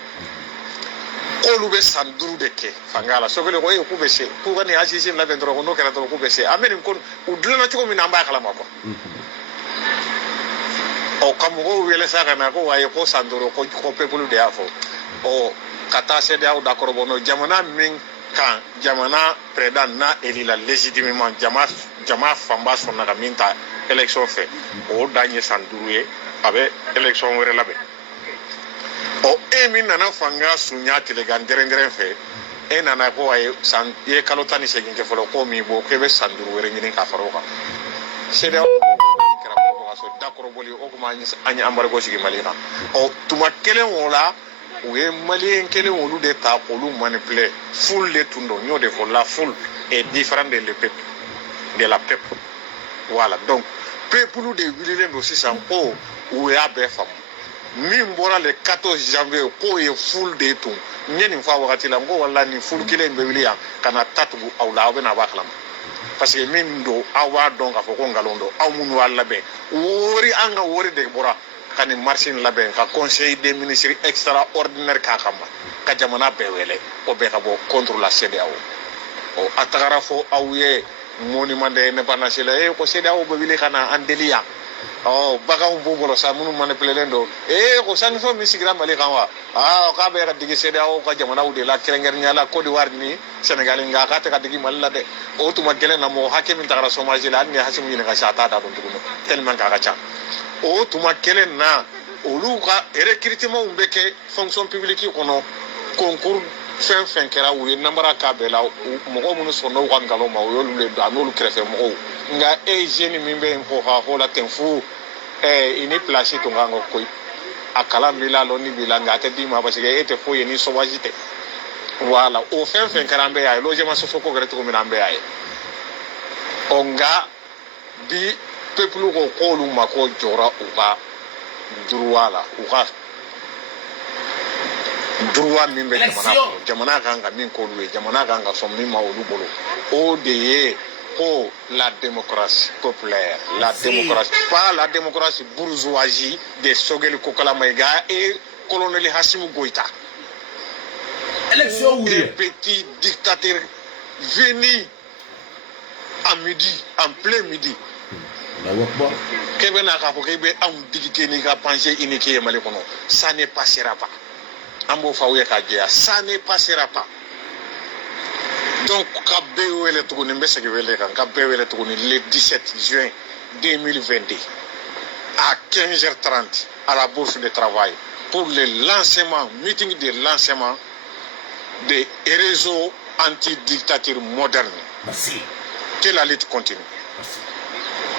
k'olu bɛ san 5 de kɛ fanga la Sogɛli ko k'u bɛ se k'u ka nin agence labɛn dɔrɔn ko n'o kɛra dɔrɔn k'u bɛ se an bɛ nin ko u dilanna cogo min na an b'a kalama quoi ka mɔgɔw wele sa ka na ko wayi ko san 5 ko peuple de y'a fɔ ka taa CEDEAO d'accord bɔ jamana min kan jamana président n'a élu la légitimement jama fanba sɔnna ka min ta élection fɛ o dan ye san 5 ye a bɛ élection wɛrɛ labɛn o e min nana fanga sunya telegan deren fe e nana ko ay san ye kalo tani segin ke folo ko mi bo ke be sanduru were ngini ka faro ka sede o kera ko ka so dakoro boli o ko ma ani ambargo sigi malina o tuma kelen wala o ye malien kelen wolu de ta ko lu manipuler full de tundo nyo de ko la full est différent de le peuple de la peuple voilà donc peuple de willen do sisan ko o ya be fam min bora le 14 janvier ko ye full de tun nyeni fa wakati la ngo wala ni full kile be wilia kana tatu aw la be na baklam parce que min do awa donc afo ko ngalondo aw mun wala be wori anga wori de bora kani marchine la be ka conseil des ministres extraordinaire ka kamba ka jamana be wele o be ka bo contre la CEDEAO o atagara fo aw ye monument de indépendance la e ko CEDEAO be wili kana andelia oh baka un bobolo sa munu manipuler ndo ko san fo mi sigira mali kanwa ka be ka digi CEDEAO ka jamana de la kerenger nyala Côte d'Ivoire ni Sénégal nga ka te ka digi mali la de o tuma gele na mo hakke min tagara chômage la ni hasimu yine ka sata da don tukuno tellement ka cha o tuma kele na olu ka recrutement umbeke fonction publique kono concours fin kera u namara ka be la mo munu so no kan galo ma o yolu le da no lu krefe mo nga jeune min be info ha hola tenfu ini place to ngango koy akala bila lo ni bila nga te di ma parce que ete fo yeni sauvagité voilà au fin karambe ay logement so foko gare to min ambe ay onga bi peuple ko lu ma ko jora u ba droit u ka droit min be jamana kanga min ko lu jamana kanga so min ma olu bolo o de oh, la démocratie populaire, la démocratie, pas la démocratie bourgeoisie de Sogeli Kokala Maïga et colonel Hassimou Goïta. Élection où des petits dictateurs venus à midi, en plein midi. Ça ne passera pas. Ça ne passera pas. Donc, le 17 juin 2022, à 15h30, à la Bourse de Travail, pour le lancement, meeting de lancement des réseaux anti-dictature modernes. Merci. Que la lutte continue.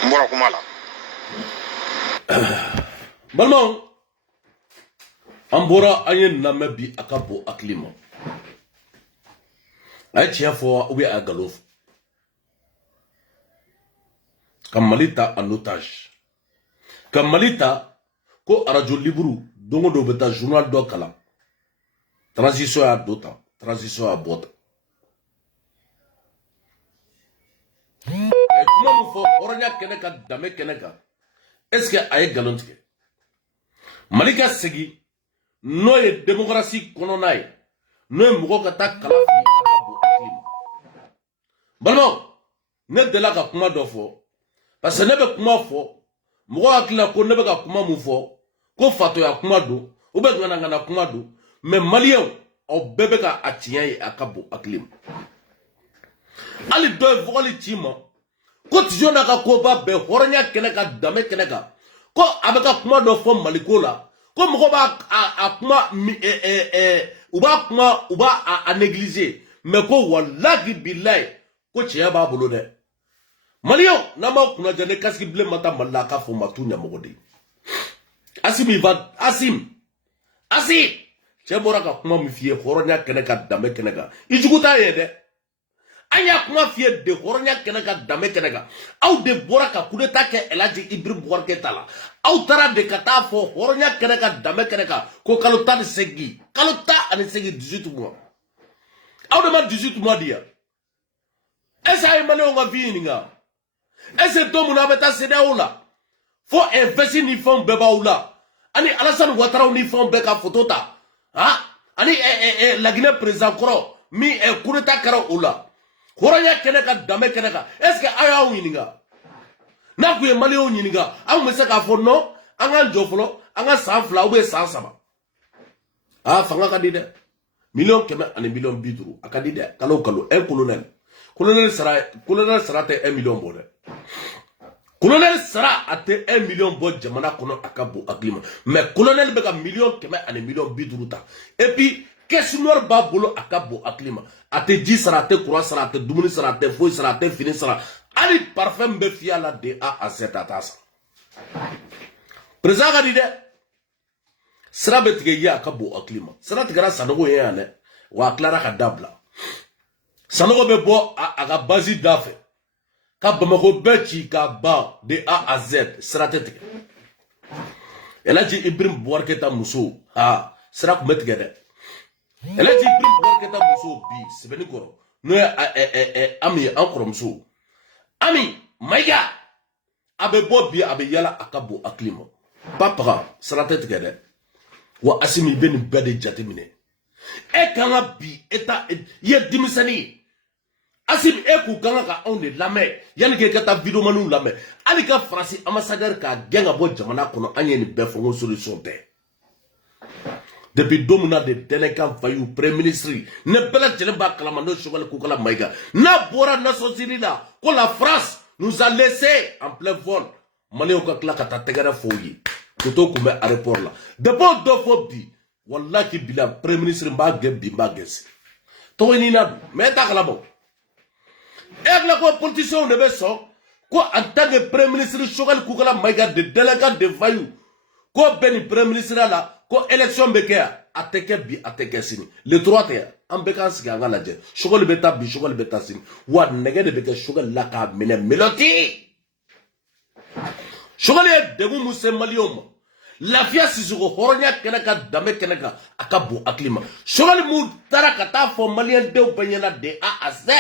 Mbora Kumala. Balmon, Ambora ayen namebi akabo aklima. Aye tiens fort ou bien à galof. Comme Malita en otage. Comme Malita, ko arajo libru, dongo do beta journal do kala. Transition à d'autant, transition à bota. Aye kuma mu fo oranya keneka dame keneka. Est-ce que aye galontique? Malika segi, no ye démocratie kononaye. No ye mugo kata kalafi. Balmo, ne de la ka kuma do fo parce que ne be kuma fo mo akila ko ne be ka kuma mu fo ko fato ya kuma do o be ngana kuma do mais malien o bebe ka atiyan akabo aklim ali do voli tima ko tijona ka ko ba be horonya keneka dame keneka ko abeka kuma do fo maliko la ko mo ba a kuma uba a négliger mais ko wallahi billahi ko tiya ba bolo de malio na ma kuna jane kaski ble mata malaka fo matunya mogode asim che bora ka kuma mi fie horonya keneka dame keneka ijuguta yede anya kuma fie de horonya keneka dame keneka au de bora ka kudeta ke elaji Ibrahim Boubacar Keïta la au tara de kata fo horonya keneka dame keneka ko kalota ni segi 18 mois au de ma 18 mois dia. Est-ce que malé on va venir? Est-ce que tout le monde a CEDEAO là? Faut investir ni fond beba ou là. Ani Alassane Ouattara ni fond beka photo ta. Ah? Ani la Guinée président koro mi coup d'état kara ou là. Horonya keneka dame keneka. Est-ce que aya ou yininga? Na kuye malé ou yininga? Amu mese ka fo non? Anga jofolo, anga sanfla ou be sansama. Ah fanga kadide. Million keme ani million bidru. Akadide kalo un colonel. Colonel sera 1 million bonnet. Colonel sera à 1 million de jamana kono akabo aklima. Mais colonel beka million keme ane million biduruta. Et puis, qu'est-ce noir ba bolo akabo aklima. Ate 10 sera, ate courant sera, ate dumuni sera, ate fouille sera, ate fini sera. Ali parfum be fia la de A à Z atasa. Président Gadide. Sera betige ya akabo aklima. Sera tigara sanogo yane. Wa aklara kadabla. Sanogo be bo aga bazi dafe. Ka Bamako Bechi ka ba de A à Z sera tete. Elle a dit Ibrahim Bouarketa Mousso. Ah, sera pour mettre gade. Elle a dit Ibrahim Bouarketa Mousso bi, c'est venu koro. Nous ami encore Mousso. Ami, maïga. Abe bo bi abe yala akabo aklima. Papa sera tete gade. Wa asimi beni bade jatemine. E kanga bi eta ye dimisani. Asim eku kanga ka on de lamé yani ke kata vidéo manu lamé ali ka France ambassadeur ka genga bo jamana kono anye ni be fongo solution te depuis domuna de Télécam fayu premier ministre ne bela jele ba kala mando chogal ku kala maiga na bora na sosiri la ko la France nous a laissé en plein vol maléo ka kala kata tegara foyi to ko me aéroport la de bon do fobdi wallahi bila premier ministre ba gebi ba gesi to ni na me ta kala bo. Et la politicien ne veut ça. Quoi en tant que premier ministre Chogal Koukala Maïga de délégat de Fayou. Quoi ben premier ministre là. Quoi élection békea. Ateke bi ateke sini. Le droit est. En békan si ganga la dje. Chogal beta bi Chogal beta sini. Wa nege de béke Chogal la ka mene meloti. Chogal est de vous mousse malium. La fia si zuko horonya kenaka dame kenaka akabu aklima. Chogal mou tarakata fo malien de upenyana de A à Z.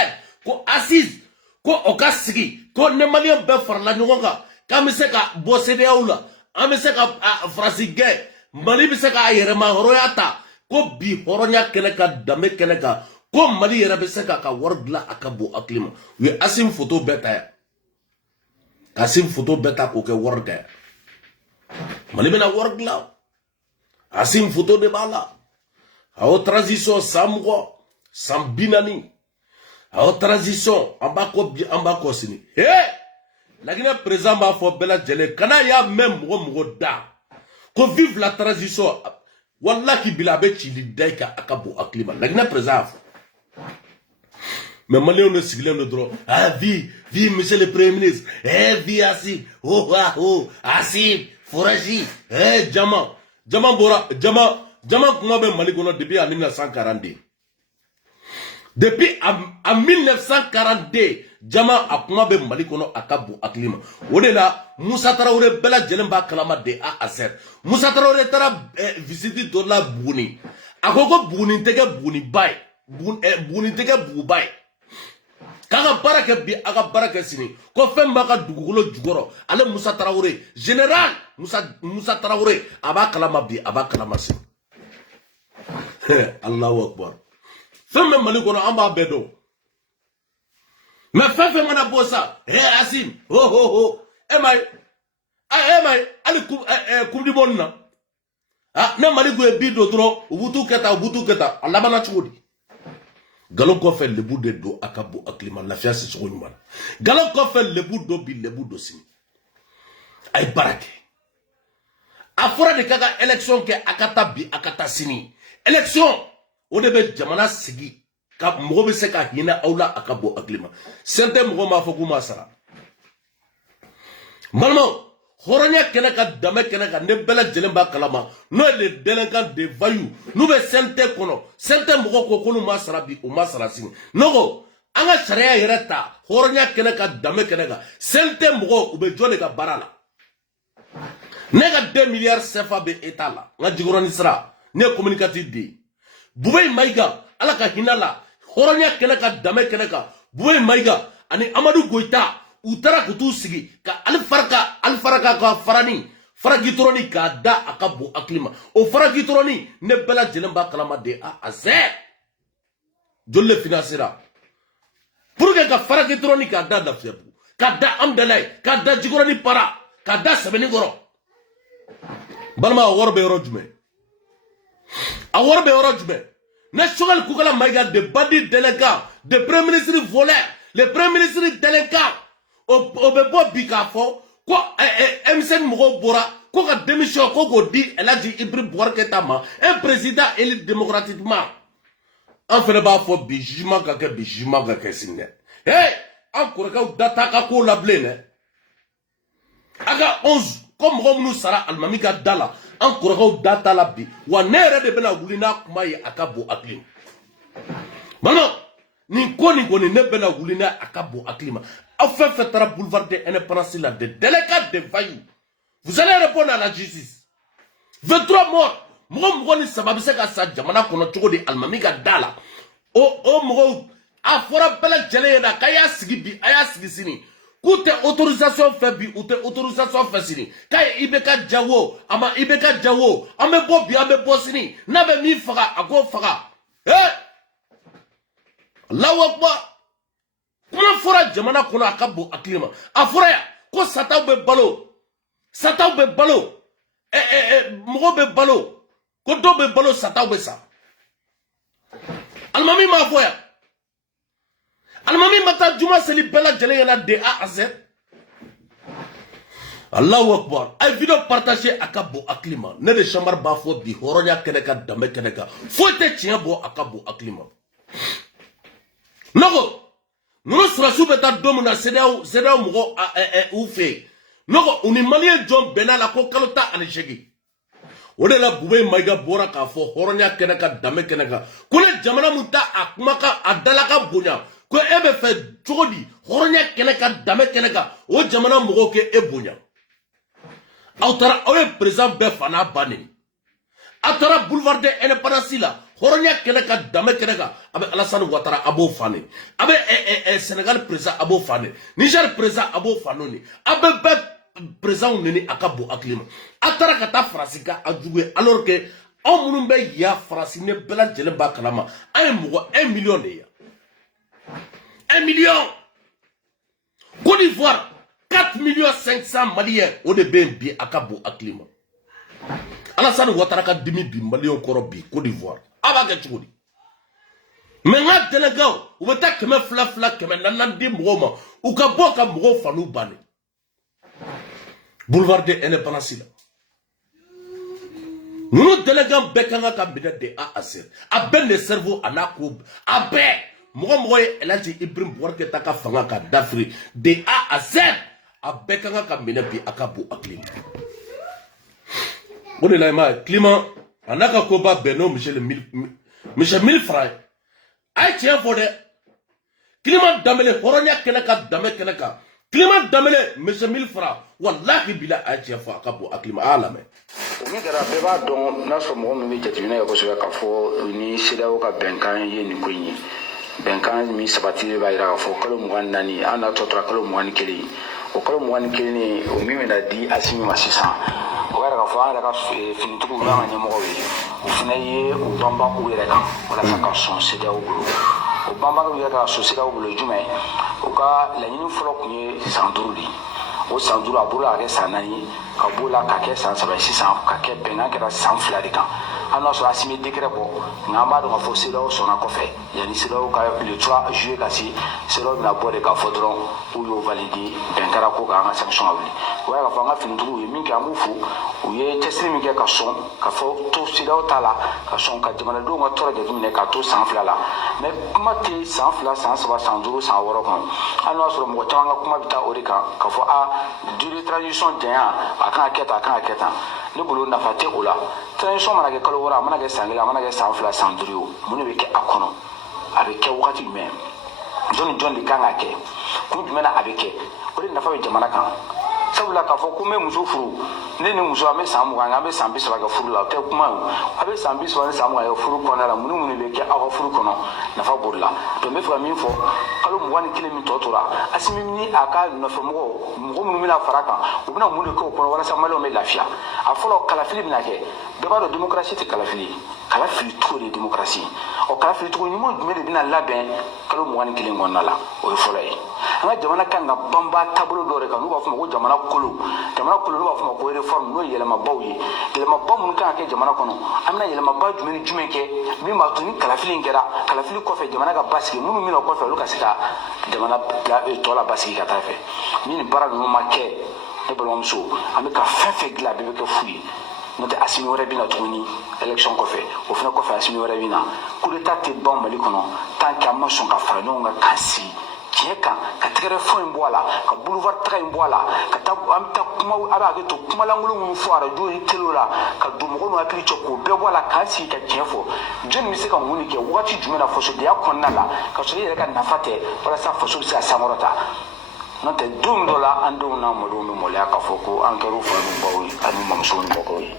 Ko assise ko okasigi ko ne malien be farla nyonga kam se ka bosede aula am se ka frasige mali be se ka yerema horoyata ko bi horonya keneka dame keneka ko mali yere be se ka wordla akabo aklima we asim photo beta asim photo beta ko ke wordga mali be na wordla asim photo de bala a transition samgo sambinani a transition en bas sini. Eh! La Guinée présent m'a fait bella jele. Kana ya même mo da. Ko vive la transition. Wallah ki bilabe chili daika akabo aklima. La Guinée présent. Mais malé on ne sigle no dro. Ah vie monsieur le premier ministre. Eh vie assis. Oh assis. Fouraji. Eh jama bora jama kuma be mali kono depuis en 1942. Depuis en 1942, Jama a kuma be mali kono akabu aklima. Odela Moussa Traoré bela jelemba kalama de A à Z. Moussa Traoré tara visiter do la Buni. Akoko Buni tege Buni bay. Buni tege bu bay. Kaga baraka bi aga baraka sini. Ko femba ka dugukolo jugoro. Ale Moussa Traoré, général Moussa Traoré aba kalama bi aba kalama sini. Allahu Akbar. Femme malikono amba bedo. Mais femme mana bossa. Asim. Emai. Ali kum di bonna. Ah, na maliko e bido tro, ubutu keta, alabana chudi. Galon ko fait le bout de do akabo aklima la fiasi so nyuma. Galon ko fait le bout do bi le bout do sini. Ay barake. Afora de kaga élection ke akata bi akata sini. Élection o de be jamana sigi ka mogo be se ka hina aula akabo aklima sente mogo ma foku masara malmo horonya kenaka dame kenaka ne bela jelemba kalama no le délinquant de vayu no be sente kono sente mogo ko kono masara bi o masara sing nogo anga sharia yerata horonya kenaka dame kenaka sente mogo ube jole ka barala nega 2 milliards CFA be etala nga jigoroni sra ne communicatif de Boubé Maïga, alaka hinala, horonya kenaka dame kenaka, Boubé Maïga, ani Amadou Goïta, utara kutu sigi, ka alfaraka ka farani, faragitroni ka da akabo aklima. O faragitroni ne bela jelemba kalama de A à Z. Jolle financera. Pour que ka faragitroni ka da dafebu, ka da amdelay, ka da jigoroni para, ka da sebeni goro. Balma worbe rojme. Awarbe orojme. Na chogal kukala maiga de bandi délinquant, de premier ministre voleur, le premier ministre délinquant. Obebo bikafo, Quoi, MSN Moro Bora, quoi, démission, quoi, dit, elle a dit, Ibrahim Bouarketama, un président élu démocratiquement. En fait, pas fort, bijima, kake, bijima, kake, signe. Hey, encore, data, kako, la blé, aga 11, comme Romnou Sara, Almamiga Dala, encore, data, la bi, ou un air de Benagulina, Kumaye, Akabo, Aklim. Maman, ni ko ni nebena wulina akabo aklima. Enfin fera boulevard de indépendance là de délégués de vaillou. Vous allez répondre à la justice. 23 morts. Moi ni sababise ka sa jamana kono chogo di almamiga dala. Mo a fora bela jele na kaya sigi bi aya sigi sini. Kute autorisation fait bi ute autorisation fait sini. Kaya ibeka jawo ama ibeka jawo ame bo bi ame bo sini. Na be mi faga ago faga. Allahu Akbar. Comment fera jamana kono akabo aklima? Afora ya ko sataw be balo. Sataw be balo. Mo be balo. Ko do be balo sataw be sa. Almami ma foya. Almami mata juma seli bela jele yana de A à Z. Allahu Akbar. Ay video partager akabo aklima. Ne de chamar ba fo bi horonya keneka dambe keneka. Fo te tien bo akabo aklima. Nogo, nous sommes beta domina seda mugo ufe. Nogo, uni malien John Benala ko kalota anishegi. Ode la bube maiga bora ka fo horonya keneka dame keneka. Kule jamana muta akmaka adalaka bunya. Ko ebe fe jodi horonya keneka dame keneka. O jamana mugo ke ebunya. Autara oye président befana bani. Atara boulevard de indépendance là. Horonya keneka dame keneka abe Alassane Ouattara abo fane abe Sénégal président abo fane Niger président abo fanoni abe président neni akabo aklima atara kata frasika adjoué alors que on munumbe ya frasine bela jelemba kalama ay mugo 1 million de ya 1 million Côte d'Ivoire 4 500 maliens au de bi akabo aklima Alassane Ouattara ka dimi bi malion korobi Côte d'Ivoire abaga chugudi menga delegao ubeta keme fla keme nanandi mgoma ukaboka mgo fanu bane boulevard de indépendance là nous déléguons bekanga kabine de A à Z aben le cerveau anako abe mgo elati Ibrahim Bouarketa ka fanga ka dafri de A à Z abekanga kabine bi akabo aklim on est là ma climat anaka koba beno Michel Milfray ay tien fode climat damele horonya keneka dame keneka climat damele Michel Milfray wallahi bila ay tien fo akabo aklima alame ni gara beba don na so mo mi jetina ya ko so ka fo ni sida o ka benkan ye ni kunyi benkan mi sabati ba ira fo kalo mo nani ana totra kalo mo ni keli o kalo mo ni keli ni o mi na di asimi masisa o gara ka fo ala ka fini tuku ba ni mo wi o fina ye o bamba ko yere ka wala ka son sida o bulu o bamba ko yere ka so sida o bulu jume o ka la ni folo kunye sanduruli o sanduru abula ke sanani ka bula ka ke san saba sisan ka ke benga kera san fila de kan ano so asimi décret bo ngamba do fo sida o sona ko fe yani sida o ka le 3 juillet kasi sida o na bo de ka fodron ou yo valider benkara ko ka sanction awli wa ka fanga findu ye min ka mufu o ye testi mi ke ka son ka fo to sida o tala ka son ka demande do ngo toro de mine ka to san fila la mais kuma te san fila san saba san duru san woro kon ano so mo tanga kuma bita ori ka fo a durée transition dia akan aketa ne bolo na fate ola transition mana ke kalo wora mana ke sangela mana ke san fila san duru mun be ke akono avec wakati men don di kan ake ku jumena abeke ori na fa be jamana kan sabula ka fo ko me muso furu ne ni muso ame samu kan ame sambi saba ka furu la te kuma abe sambi so ne samu ka furu kona la mun be ke awa furu kono na fa borla to me fa min fo kalo mu wani kile mi totora asimi ni aka no fo mo mun mi na faraka u bina mun ko kono wala sa malo me lafia a folo kala fili bina ke be ba do démocratie te kala fili to de démocratie o kala fili to ni mo me de bina laben kalo mu wani kile ngonna la o folo yi anga jamana kan ga bamba tablo dore kan ko fo ko jamana kolo no ba fo ko reform no yelema bawye yelema bamun kan ke jamana kono amna yelema ba jume ke mi ma tuni kala fili ngera kala fili ko fe jamana ga baski munu mi no ko fe luka sika jamana ya to la baski ka tafe min bara no make ne balimamuso an bɛ ka fɛn fɛn dilan a bɛɛ bɛ kɛ fu ye n'o tɛ Asimi wɛrɛ bɛ na tuguni élection kɔfɛ o fana kɔfɛ Asimi wɛrɛ bɛ na coup d'état tɛ ban Mali kɔnɔ tant que an ma sɔn ka fara ɲɔgɔn kan k'an sigi tiɲɛ kan ka tɛgɛrɛ fɔ in bɔ a la ka boulevard taga in bɔ a la ka taa an bɛ taa kuma a bɛ hakili to kumalankolon minnu fɔ arajo ni télé la ka don mɔgɔw n'u hakili cɛ k'o bɛɛ bɔ a la k'an sigi ka tiɲɛ fɔ jɔnni bɛ se ka mun de kɛ wagati jumɛn na fasodenya kɔnɔna la ka sɔrɔ i yɛrɛ ka nafa tɛ walasa faso bɛ se ka sankɔrɔta n'o tɛ don dɔ la an denw n'a mɔdenw bɛ maloya k'a fɔ ko an kɛra u fa n'u baw ye ani mamuso n'u mɔkɛw ye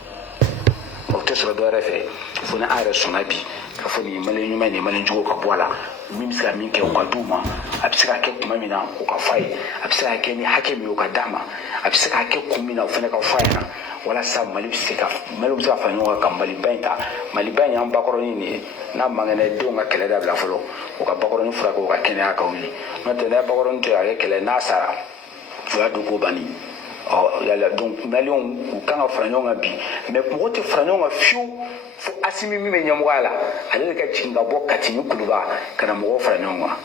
o tɛ sɔrɔ dɔwɛrɛ fɛ fo ni an yɛrɛ sɔnna bi k'a fɔ nin ye maliyɛn ɲuman nin ye maliyɛn jugu ka bɔ a la min bɛ se ka min kɛ o ka d'u ma a bɛ se ka kɛ tuma min na o ka fɔ a ye a bɛ se ka kɛ ni hakɛ min ye o ka d'a ma a bɛ se ka kɛ kun min na o fana ka fɔ a ɲɛna walasa Mali bɛ se ka fara ɲɔgɔn kan ka Maliba in ta Maliba in y'an bakɔrɔnin de ye n'a man kɛnɛ denw ka kɛlɛ dabila fɔlɔ o ka bakɔrɔnin furakɛ o ka kɛnɛya ka wuli n'o tɛ n'a ye bakɔrɔnin to yen a kɛ kɛlɛ n'a sara o y'a don ko banni yala donc maliyɛnw u kan ka fara ɲɔgɔn kan bi mais mɔgɔ tɛ fara ɲɔgɔn kan fiyewu fo Asimi min bɛ ɲɛmɔgɔya la ale de ka jigin ka bɔ Kati ni Kuluba ka na mɔgɔw fara ɲɔgɔn kan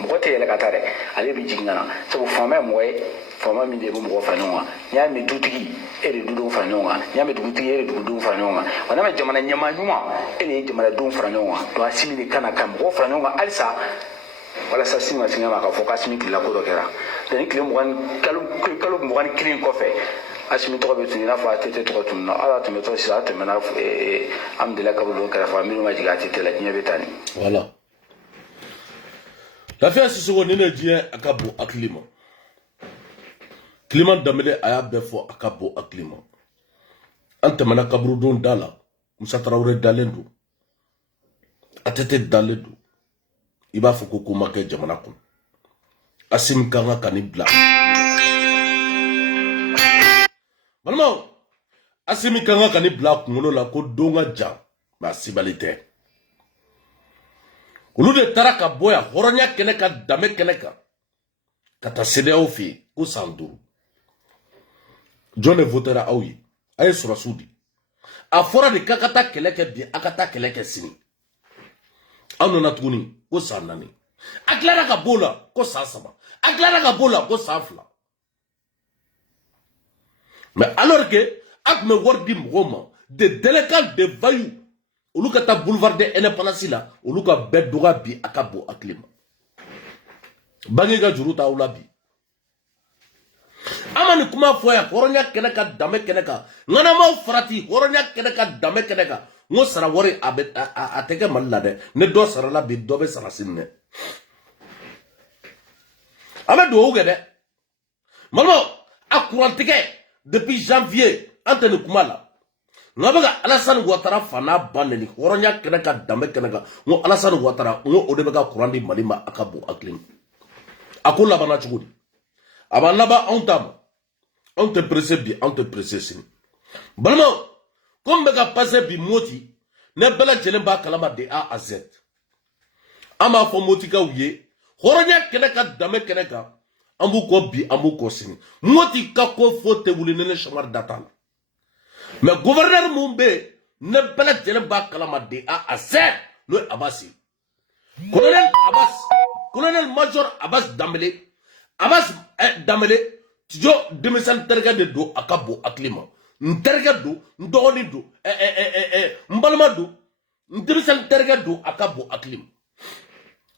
mɔgɔ tɛ yɛlɛ ka taa dɛ ale bɛ jigin ka na sabu faama ye mɔgɔ ye faama min de bɛ mɔgɔ fara ɲɔgɔn kan n'i y'a mɛn dutigi e de dudenw fara ɲɔgɔn kan n'i y'a mɛn dugutigi e de dugudenw fara ɲɔgɔn kan wa n'a mɛn jamana ɲɛmaa ɲuman e de ye jamanadenw fara ɲɔgɔn kan donc Asimi de kan ka mɔgɔw fara ɲɔgɔn kan halisa walasa sini ma sɛgɛn ma k'a fɔ k'Asimi tilala ko dɔ kɛra ni tile kalo 21 kɔfɛ Asimi tɔgɔ bɛ tun i n'a fɔ ATT tɔgɔ tun na ala tun bɛ tɔgɔ sisan a tɛmɛna an delila ka bolo kɛrɛfɛ minnu ma jigin ATT la diɲɛ bɛ taa ni voilà Lafiya Sisoko ni ne diɲɛ a ka bon hakili ma Kilima Danbele a y'a bɛɛ fɔ a ka bon hakili ma an tɛmɛna kaburudon da la Musa Tarawele dalen don ATT dalen don i b'a fɔ ko ma kɛ jamana kɔnɔ Asimi kan ka nin bila balimaw Asimi kan ka nin bila kunkolo la ko don ka jan mais a sibali tɛ olu de taara ka bɔ yan hɔrɔnya kɛnɛ ka danbe kɛnɛ kan ka taa CEDEAO fɛ yen ko san 5 jɔn de votera aw ye a ye sɔrɔsiw di a fɔra de k'a ka taa kɛlɛ kɛ bi a ka taa kɛlɛ kɛ sini aw nana tuguni ko san 4 a tilara ka b'o la ko san 3 a tilara ka b'o la ko san 2 mais alors que a tun bɛ wari di mɔgɔw ma des délinquants de voyous olu ka taa boulevard de indépendance la olu ka bɛɛ dɔgɔya bi a ka bon hakili ma bange ka juru t'aw la bi an ma nin kuma fɔ yan hɔrɔnya kɛnɛ ka danbe kɛnɛ kan ŋanamaw farati hɔrɔnya kɛnɛ ka danbe kɛnɛ kan n ko sara wari a tɛ kɛ Mali la dɛ ne dɔ sarala bi dɔ bɛ sara sini dɛ an bɛ dugawu kɛ dɛ Malimaw a kurantigɛ depuis janvier an tɛ nin kuma la nka bɛ ka Alassane Ouattara fa n'a ba neni hɔrɔnya kɛnɛ ka danbe kɛnɛ kan n ko Alassane Ouattara n ko o de bɛ ka kuran di Mali ma a ka bon hakili ma a ko labanna cogo di a b'a laban anw ta ma anw tɛ pressé bi anw tɛ pressé sini balimaw ko n bɛ ka passé bi Moti ne bɛɛ lajɛlen b'a kalama de A à Z an b'a fɔ Motikaw ye hɔrɔnya kɛnɛ ka danbe kɛnɛ kan an b'u kɔ bi an b'u kɔ sini Moti ka ko fo tɛ wuli ne ni Chamari da t'a la mais gouverneur mun bɛ yen ne bɛɛ lajɛlen b'a kalama de A à Z n'o ye Abasi colonel major Abbas Dambele tijo denmisɛnnin terikɛ de don a ka bon hakili ma n terikɛ don n dɔgɔnin don n balima don n denmisɛnnin terikɛ don a ka bon hakili ma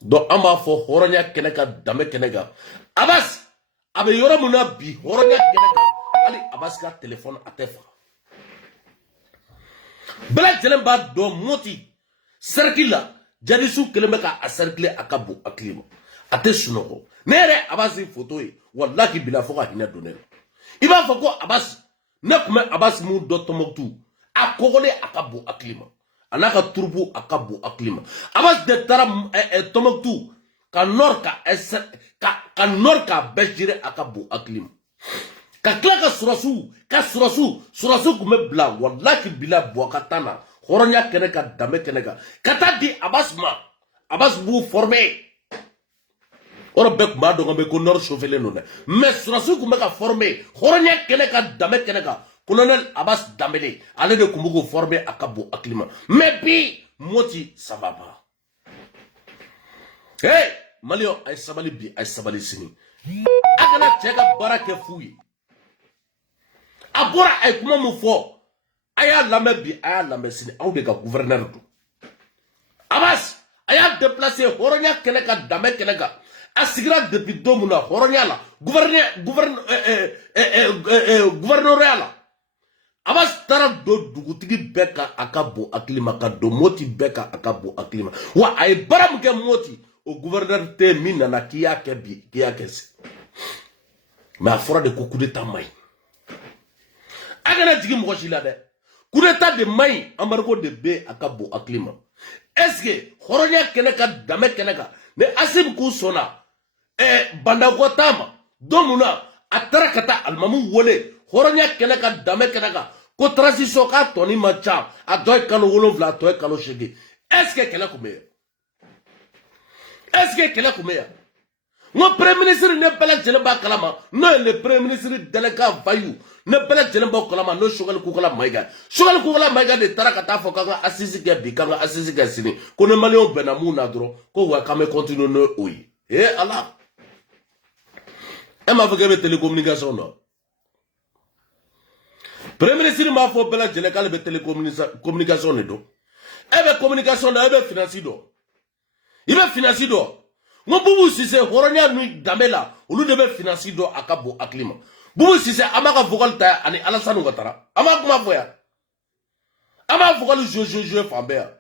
donc an b'a fɔ hɔrɔnya kɛnɛ ka danbe kɛnɛ kan Abbas a bɛ yɔrɔ min na bi hɔrɔnya kɛnɛ kan hali Abbas ka téléphone a tɛ faga bɛɛ lajɛlen b'a dɔn Moti cercle la jadisiw kelen bɛ k'a cercle a ka bon hakili ma a tɛ sunɔgɔ ne yɛrɛ Abbas photo ye wallahi bila fo ka hinɛ don ne la i b'a fɔ ko Abbas ne tun bɛ Abbas mun dɔn Tɔnbukutu a kɔgɔlen a ka bon hakili ma a n'a ka turubu a ka bon hakili ma Abbas de taara Tɔnbukutu ka nord ka bɛɛ gérer a ka bon hakili ma ka tila ka surasiw tun bɛ bila wallahi bila Bouakata na hɔrɔnya kɛnɛ ka danbe kɛnɛ kan ka taa di Abbas ma Abbas b'u former ɔrɔ bɛɛ tun b'a dɔn bɛ ko nord chauffelen don dɛ mais surasiw tun bɛ ka former hɔrɔnya kɛnɛ ka danbe kɛnɛ kan colonel Abbas Dambele ale de tun bɛ k'o former a ka bon hakili ma mais bi Moti ça va pas hey Maliyɛnw a ye sabali bi a ye sabali sini a kana cɛ ka baara kɛ fu ye Abora ay kuma mu fo aya lambe bi aya lambe sini aw de ka gouverneur do Abbas aya déplacer horonya keneka dame keneka asigira depuis domuna horonya la gouverneur la Abbas tara do dugutigi beka akabo aklima ka do moti beka akabo aklima wa ay baram ke moti o gouverneur te minana kiya ke bi kiya kesi ma fora de coup d'état may agana jigi mo la de coup d'état de may amargo de be akabo aklima est-ce que horonya keneka dame keneka ne asim ku sona bandako tama domuna atarakata almamu wole horonya keneka dame keneka ko transition ka toni macha a doy kalo wolonvla toy kalo shege est-ce que kele kumeya Mon premier ministre ne peut pas jelemba kalama. Non, le premier ministre délégué Bayou ne peut pas jelemba kalama. Non, Chogal Koukala Maïga. Chogal Koukala Maïga de Tarakata Fokanga Assisi Gabi Kanga Assisi Gassini. Qu'on est malin Benamou Nadro. Qu'on va quand même continuer nos oui. Eh Allah. Elle m'a fait les télécommunications non. Premier ministre m'a fait bella jelégal de télécommunications ne do. Elle veut communication elle veut financer do. Il veut financer do. Mon boubou si c'est horonya nui damela, ou nous devons financer do akabo aklima. Boubou si c'est amaka vocal ta ani Alassane Ouattara. Amaka ma foya. Amaka vocal je fambea.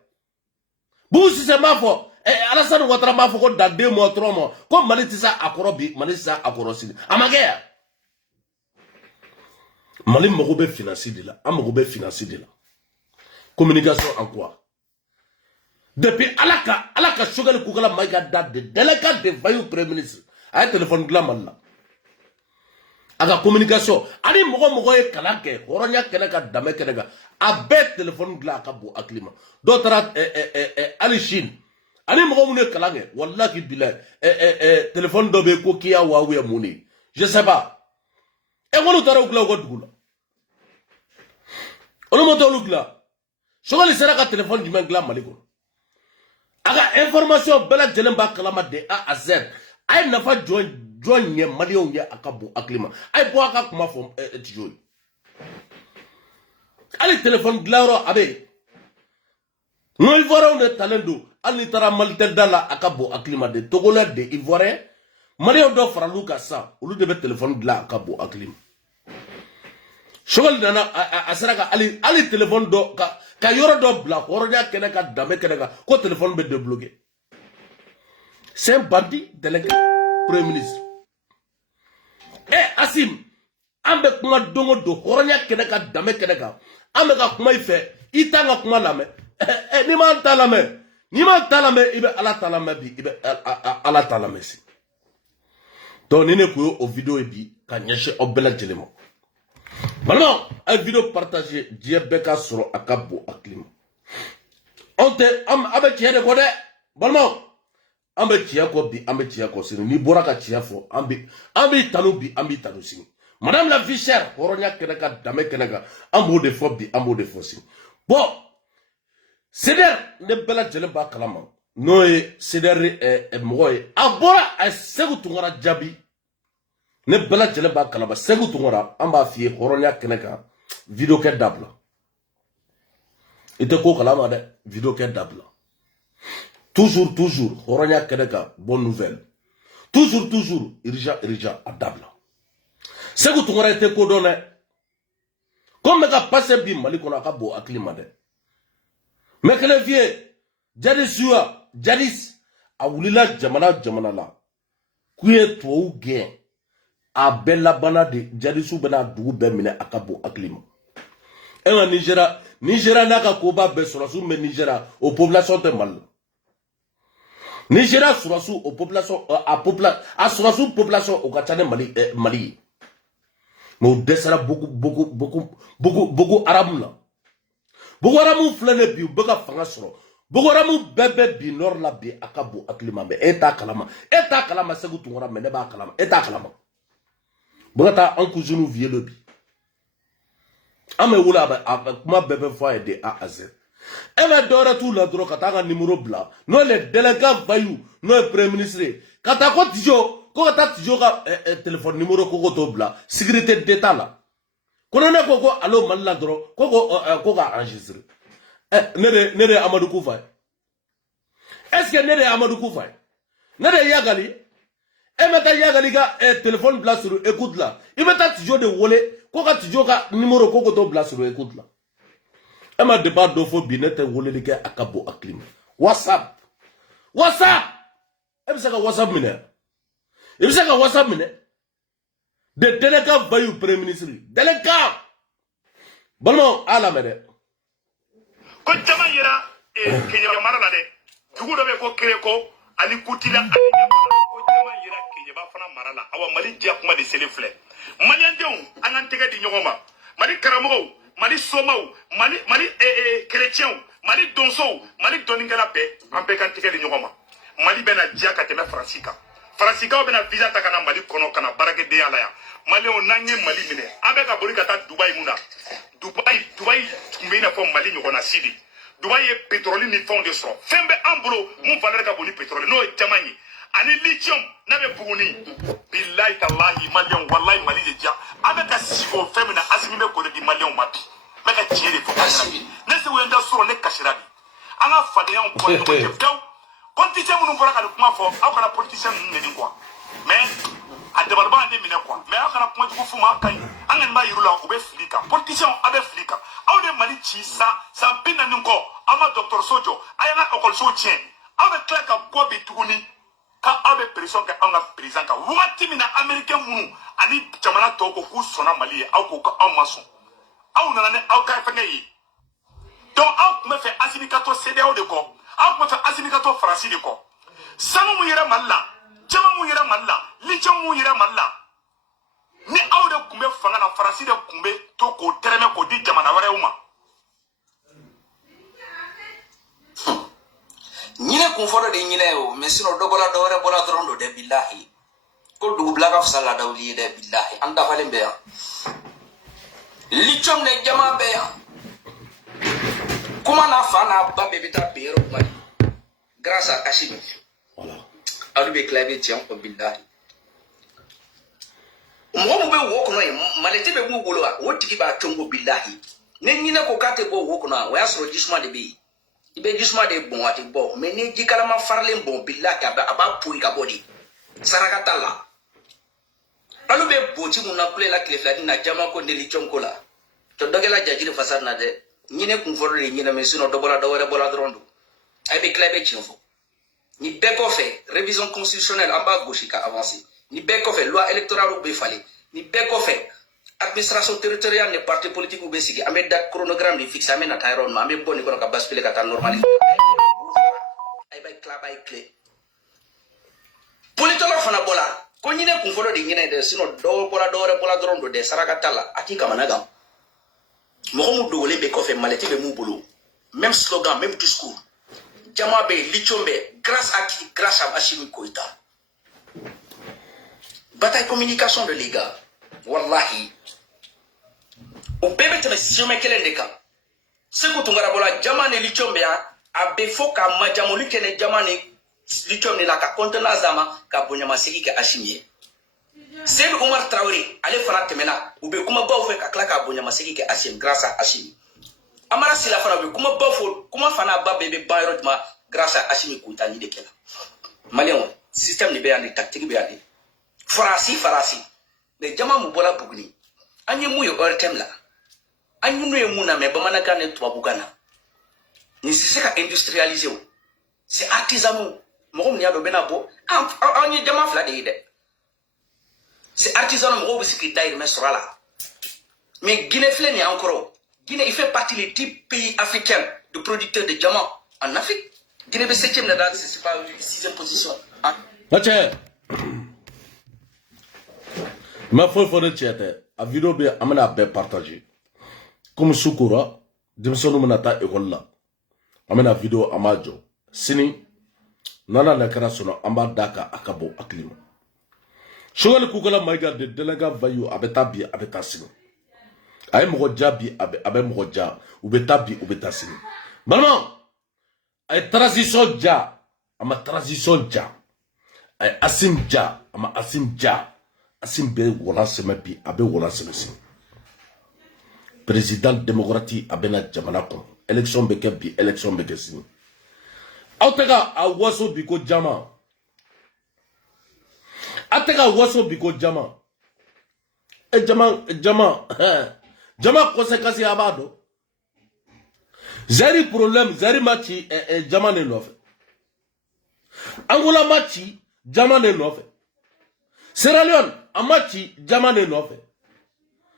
Boubou si c'est ma fo. Alassane Ouattara ma fo dans 2 mois 3 mois. Comme Malitisa akorobi, Malitisa akorosini. Amaka. Mali mogobe financer de la. Amogobe financer de la. Communication en quoi? Depuis Alaka Chogal Koukala Maïga date de délégat de Bayou Premier ministre. A un téléphone glamal là. A la communication. Ani mogo ye kalanke. Horonya keneka dame keneka. A bet téléphone gla akabo aklima. D'autres Ali Chine. Ani mogo mune kalanke. Wallah ki bilay. Téléphone dobe kokia Huawei mouni. Je sais pas. Et on tara ukla ugodugula. On monte ukla. Chogal sera ka téléphone du mengla maliko. Aga information bela jelemba kalama de A à Z. Ay nafa join nye malion ye akabo aklima. Ay bo aka kuma fo tijoy. Ali téléphone glaro abe. No ivoirien de talendo. Ali tara maltel dala akabo aklima de togolais de ivoirien. Malion do faraluka sa. Olu de be téléphone gla akabo aklima. Chogal dana asaraka ali téléphone do ka yoro do bla horonya keneka dame keneka ko téléphone be débloqué. C'est un bandit délégué premier ministre. Asim ambe kuma dongo do horonya keneka dame keneka ambe ka kuma ife itanga kuma lame ni man talame ibe ala talame bi ibe ala talame si. Donc nene ko o vidéo bi ka nyeshe obela jelemo. Maintenant, une vidéo partagée, Diabeka sur Akabo Aklim. On te, abe tia de kode, bon, ambe tia ko bi, ambe tia ko sini, ni boraka tia fo, ambe tanu sini. Madame la vie chère, horonya keneka, dame keneka, ambo de fo bi, ambo de fo sini. Bon, Seder, ne bela jelemba kalama, noe, Seder, moe, abora, a segu tungara jabi, ne bela jelemba kalaba segu tungora amba fie horonya keneka video ke dabla ite ko kalama de video ke dabla toujours horonya keneka bonne nouvelle toujours irja a dabla segu tungora ite ko donne comme ka passe bi mali kono ka bo aklima de mekele vie jadis a wulila jamana la kuye to gen a bella bana de jadisu bena dugu be mine akabo aklima en Nigeria naka koba be surasu me Nigeria au population de mal Nigeria surasu au population a surasu population au katane Mali mais desara beaucoup arabe là beaucoup arabe flane bi bega fanga soro beaucoup arabe bebe bi nord la bi akabo aklima be eta kalama segu tungora me ne ba kalama eta kalama Bogata en cousine vie le bi. Ame wula kuma bebe fois de A à Z. Eve dora tout la drogue katanga numéro blanc. Non le délégué Bayou, non le premier ministre. Kata ko tijo, ko kata tijo ka téléphone numéro ko to blanc. Sécurité d'état là. kono ne ko allo malla doro ko ga enregistrer ne Amadou Koufa est-ce que ne Amadou Koufa ne Yagali meta Yagali ga téléphone bla sur écoute là il meta toujours de wolé ko ka toujours ka numéro ko to bla sur écoute là ma débat do fo bi ne te wolé de ka akabo aklim WhatsApp ebisa ka WhatsApp mine ebisa ka WhatsApp mine de Deleka Bayou Premier ministre Deleka balmo ala mede ko jama yira Kenya mara la de dugu do be ko kere ko ali kutila ali ko jama yira Kenya ba fana mara la awa mali dia kuma de selefle mali andon anan tege di nyogoma mali karamo mali somaw mali chrétien mali donso mali doningala pe ampe kan tege di nyogoma mali bena dia ka teme francika bena visa ta kana mali kono kana barake de ala ya mali on nanye mali mine abe ka bori kata Dubai muna Dubai mbena fo mali nyogona sidi Dubai ye pétrole ni fond de son fembe ambulo mun valeur ka boni pétrole no jamani ani lithium na be buguni billahi tallahi malion wallahi mali je ja abe ka sigo fembe na asimi be ko de malion mapi me ka tiere fo kasirabi ne se wenda suro ne kasirabi anga fade yan ko no ke ftaw politicien mun fora ka kuma fo aw kana politicien ne ni quoi mais a debalba ne mine quoi mais aw kana kuma jugu fuma kay angen ba yirula ko be flika politicien abe flika aw de mali ci sa binna ni ko ama docteur Sojo ayana okol so tien aw be kla ka ko bi tuguni ka aw be pression ka aw na président ka wati mina américain munu ani jamana to ko ku sona mali aw ko ka aw mason aw nana ne aw ka fa ngi donc aw me fait asimikato CDAO de ko aw me fait asimikato France de ko sanu mu yera malla jama mu yera malla lijo mu yera malla ni aw de kumbe fanga na France de kumbe to ko tereme ko di jamana ware uma ñine kun fodo de ñine o mais sino dogola do wara bola drondo de billahi ko dugu blaga fsala dawli de billahi anda fale be ya lichom ne jama be ya kuma na fana ba be bita bero mali grâce à Kashimi voilà adu be clave tian ko billahi mo be wo ko no malete be mu golo wo tigi ba tongo billahi ne ñine ko kate ko wo ko na wa yasro jisma de be ibe jisma de bon ati bon mais ne jikala ma farle bon billahi aba puyi ka bodi saraka talla alu be boti mun na kule la kile flati na jama ko ndeli chonko la to dogela jajiri fasad na de ñine kun foro le ñine mais sino dobola do wara bola drondo ay be clave chinfo ni be ko fait révision constitutionnelle en bas gauche ka avancer ni be ko fait loi électorale be fallait ni be ko fait administration territoriale des partis politiques ou basique amé date chronogramme fixe amé na tayron ma amé boni ko ka basculer ka tan normaliser ay bay clave ay clé politolo fana bola ko ñine kun folo de ñine de sino do bola drondo de saraka tala ati kamanaga mo mu dogole be ko fe maleti be mu bolo même slogan même discours jama be lichombe grâce à Assimi Koïta bataille communication de les gars wallahi o bebe teme siome kelen de kan seko tungara bola jama ne lichombe a be fo ka majamolu kene jama ne lichombe la ka kontena zama ka bonya masiki ka Assimi Seyd Omar Traoré ale fana temena ube kuma baw fe ka kla ka bonya masiki ka Assimi grâce à Assimi amara sila fana ube kuma baw fo kuma fana ba bebe bayro ma grâce à Assimi Koïta ni de kela malien système ni be andi tactique be andi farasi le jama mu bola bugni anye mu yo ortem la anyu no emu na me bamana kan to bugana ni c'est ka industrialiser c'est artisanal mo ni ado bena bo anye jama fla de ide c'est artisanal mo bi sikri daire mais sura la mais Guinée flé ni encore Guinée il fait partie des 10 pays africains de producteurs de diamants en Afrique Guinée est 7e là c'est pas 6e position Mache ma faut de chete a vidéo be amana be partager comme Sukura dimsonu manata école la amana vidéo amajo sini nana na kana sono amba daka akabo aklima shogal kukala maiga de delega vayu abeta bi abeta sini ay mo jabi abe mo ja ubeta bi ubeta sini balma ay transition ja ama transition ja ay asim ja ama asim ja asim be wala sema bi abe wala sema si président démocratique a bena jamana kono élection be kɛ bi élection be kɛ sini aw tɛ ka a waso bi ko jama a tɛ ka waso bi ko jama jama conséquence a b'a dɔn zari problème zari ma ci jama ne nɔfɛ Angola ma ci jama ne nɔfɛ Sierra Leone a ma ci jama ne nɔfɛ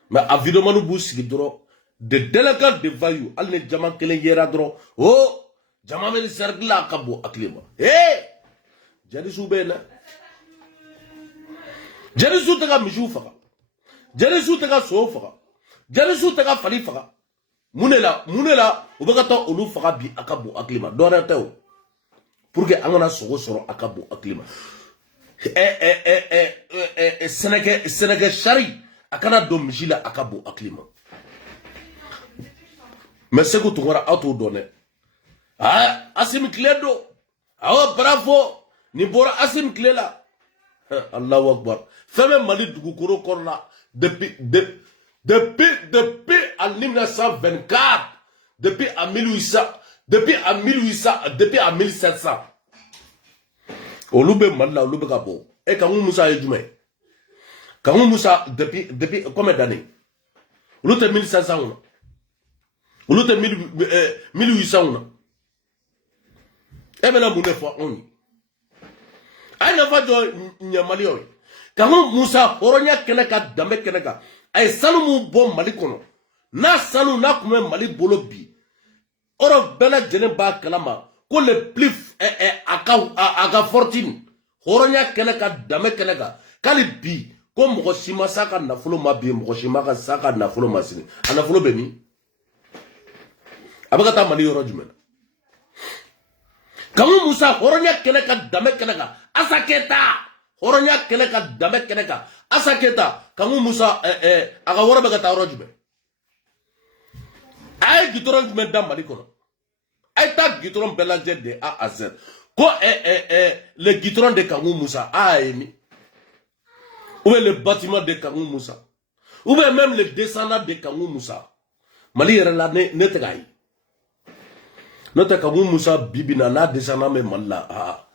mais a vidéo b'u sigi dɔrɔn de délégués de vaillou hali ni jama kelen yera dɔrɔn oh jama bɛ cercle la ka bon hakili ma jadisiw bɛ yen dɛ jadisiw tɛ ka misiw faga jadisiw tɛ ka sow faga jadisiw tɛ ka fali faga mun de la u bɛ ka taa olu faga bi a ka bon hakili ma dɔ wɛrɛ tɛ o pour que an kana sogo sɔrɔ a ka bon hakili ma sɛnɛkɛ sari a kana don misi la a ka bon hakili ma mais Sékou Tounkara aw t'o dɔn dɛ Assimi tile don awɔ bravo nin bɔra Assimi tile la Allahu Akbar fɛn bɛ Mali dugukolo kɔrɔ la depuis en 1924 depuis en 1700 olu bɛ Mali la olu bɛ ka bɔ Kanku Musa ye jumɛn Kanku Musa depuis combien d'années olu tɛ 1500 na olu tɛ 1800 na bɛna mun de fɔ anw ye a ye nafa jɔ ɲɛmaliyaw ye Kanku Musa hɔrɔnya kɛnɛ kan danbe kɛnɛ kan a ye sanu mun bɔ Mali kɔnɔ n'a sanu n'a tun bɛ Mali bolo bi Europe bɛɛ lajɛlen b'a kalama ko le plus a ka fortune hɔrɔnya kɛnɛ kan danbe kɛnɛ kan k'ale bi ko mɔgɔ si ma s'a ka nafolo ma bi mɔgɔ si ma s'a ka nafolo ma sini a nafolo bɛ min a bɛ ka taa Mali yɔrɔ jumɛn na Kanku Musa hɔrɔnya kɛnɛ kan danbe kɛnɛ kan Assa Keita hɔrɔnya kɛnɛ kan danbe kɛnɛ kan Assa Keita Kanku Musa a ka wari bɛ ka taa yɔrɔ jumɛn a ye gitɔrɔn jumɛn da Mali kɔnɔ a ye taa gitɔrɔn bɛɛ lajɛ de A à Z ko le gitɔrɔn de Kanku Musa a ye min ou bien le bâtiment de Kanku Musa ou bien même le descendant de Kanku Musa Mali yɛrɛ la ne tɛ k'a ye n'o tɛ Kanku Musa bibi na n'a descendant bɛ Mali la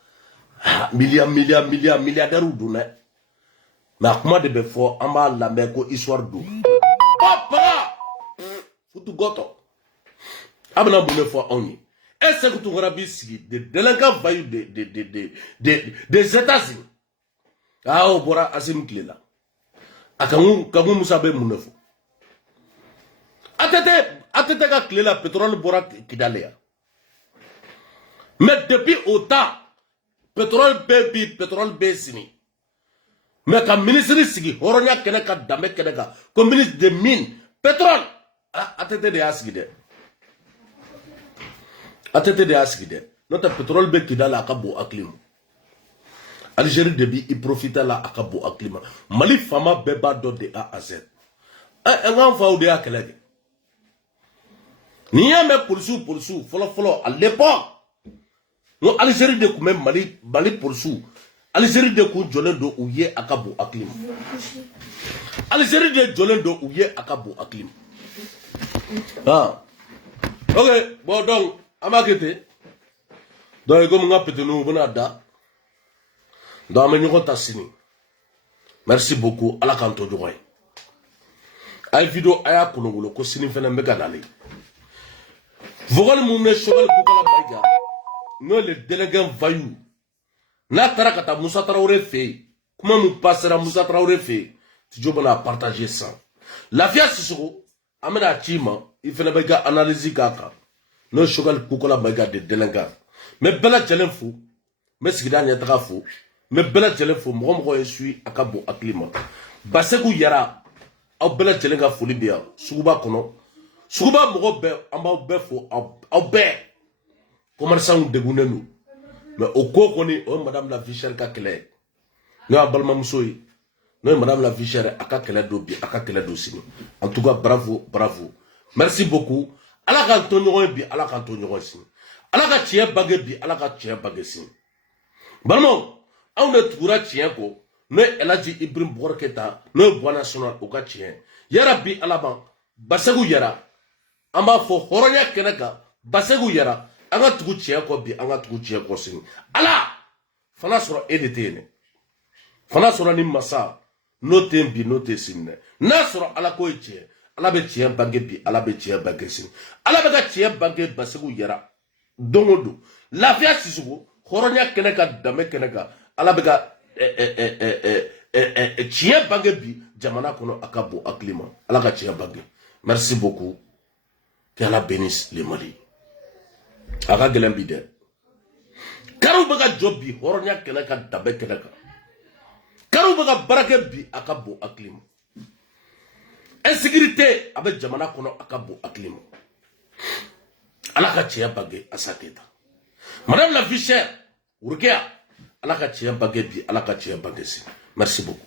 milliardaires don dɛ mais a kuma de bɛ fɔ an b'a lamɛn ko histoire don papa futu gɔtɔ a bɛna mun de fɔ anw ye Sékou Tounkara b'i sigi de délinquants vaillous des États-Unis o bɔra Assimi tile la a Kanku Musa bɛ mun de fɔ ATT ka tile la pétrole bɔra Kidali yan mais depuis autant pétrole bɛ sini mais ka ministre sigi hɔrɔnya kɛnɛ kan danbe kɛnɛ kan ko ministre de mine pétrole ATT de y'a sigi dɛ ATT de y'a sigi dɛ n'o tɛ pétrole bɛ Kidali a ka bon hakili ma Algérie de bi i profiter la a ka bon hakili ma Mali faama bɛɛ b'a dɔn de A à Z an k'an faw de y'a kɛlɛ kɛ n'i y'a mɛn polisiw fɔlɔ à l'époque ngo Algérie de tun bɛ Mali polisiw Algérie de kun jɔlen don u ye a ka bon hakili ma Algérie de jɔlen don u ye a ka bon hakili ma ok bon donc an b'a kɛ ten donc komi n ka petiniw u bɛna da donc an bɛ ɲɔgɔn ta sini merci beaucoup ala k'an to ɲɔgɔn ye a ye video a y'a kolonkolon ko sini fɛnɛ n bɛ ka nalen vocal mun bɛ Choguel Koukala Mayiga n'o le délégué vaillou n'a taara ka taa Musa Traoré fɛ yen kuma mun passera Musa Traoré fɛ yen Tidjo bɛna partager san Lafiya Sissoco an bɛna ci ma i fɛnɛ bɛ ka analyse k'a kan n'o ye Choguel Koukala Mayiga de délinquant n bɛ bɛɛ lajɛlen fo n bɛ sigida ɲɛtaga fo n bɛ bɛɛ lajɛlen fo mɔgɔ mɔgɔ ye su a ka bon hakili ma Baseku Yara aw bɛɛ lajɛlen ka foli bɛ yan suguba kɔnɔ suguba mɔgɔ bɛɛ an b'aw bɛɛ fo aw bɛɛ commerçants degunnen don mais o ko kɔni o ye madame la vie chère ka kɛlɛ ye n'o y'a balimamuso ye n'o ye madame la vie chère a ka kɛlɛ don bi a ka kɛlɛ don sini en tout cas bravo merci beaucoup ala k'an to ɲɔgɔn ye bi ala k'an to ɲɔgɔn sini ala ka tiɲɛ bange bi ala ka tiɲɛ bange sini balimaw anw de tugura tiɲɛ kɔ n'o ye Elhaji Ibrahim Boubacar Keita n'o ye Bwana National o ka tiɲɛ yarabi ala ma basegu yara amba fo horonya kenaka basegu yara anga tugu ciya ko bi anga tugu ciya ko sin ala fana soro edetene fana soro ni masa no tembi no tesinne na soro ala ko ciya ala be ciya bange bi ala be ciya bange sin ala be ka ciya bange basegu yara dongodo lafia sisugo horonya kenaka dame kenaka ala be ka ciya bange bi jamana kono akabo aklima ala ka ciya bange. Merci beaucoup. Que Allah bénisse le Mali. Aga gelen bi de. Karu baga job bi horonya kenaka dabe kenaka. Karu baga barake bi akabo aklima. Insécurité avec jamana kono akabo aklima. Allah ka ciya bange asaketa. Madame la vie chère, Urkia, Allah ka ciya bange bi Allah ka ciya bange si. Merci beaucoup.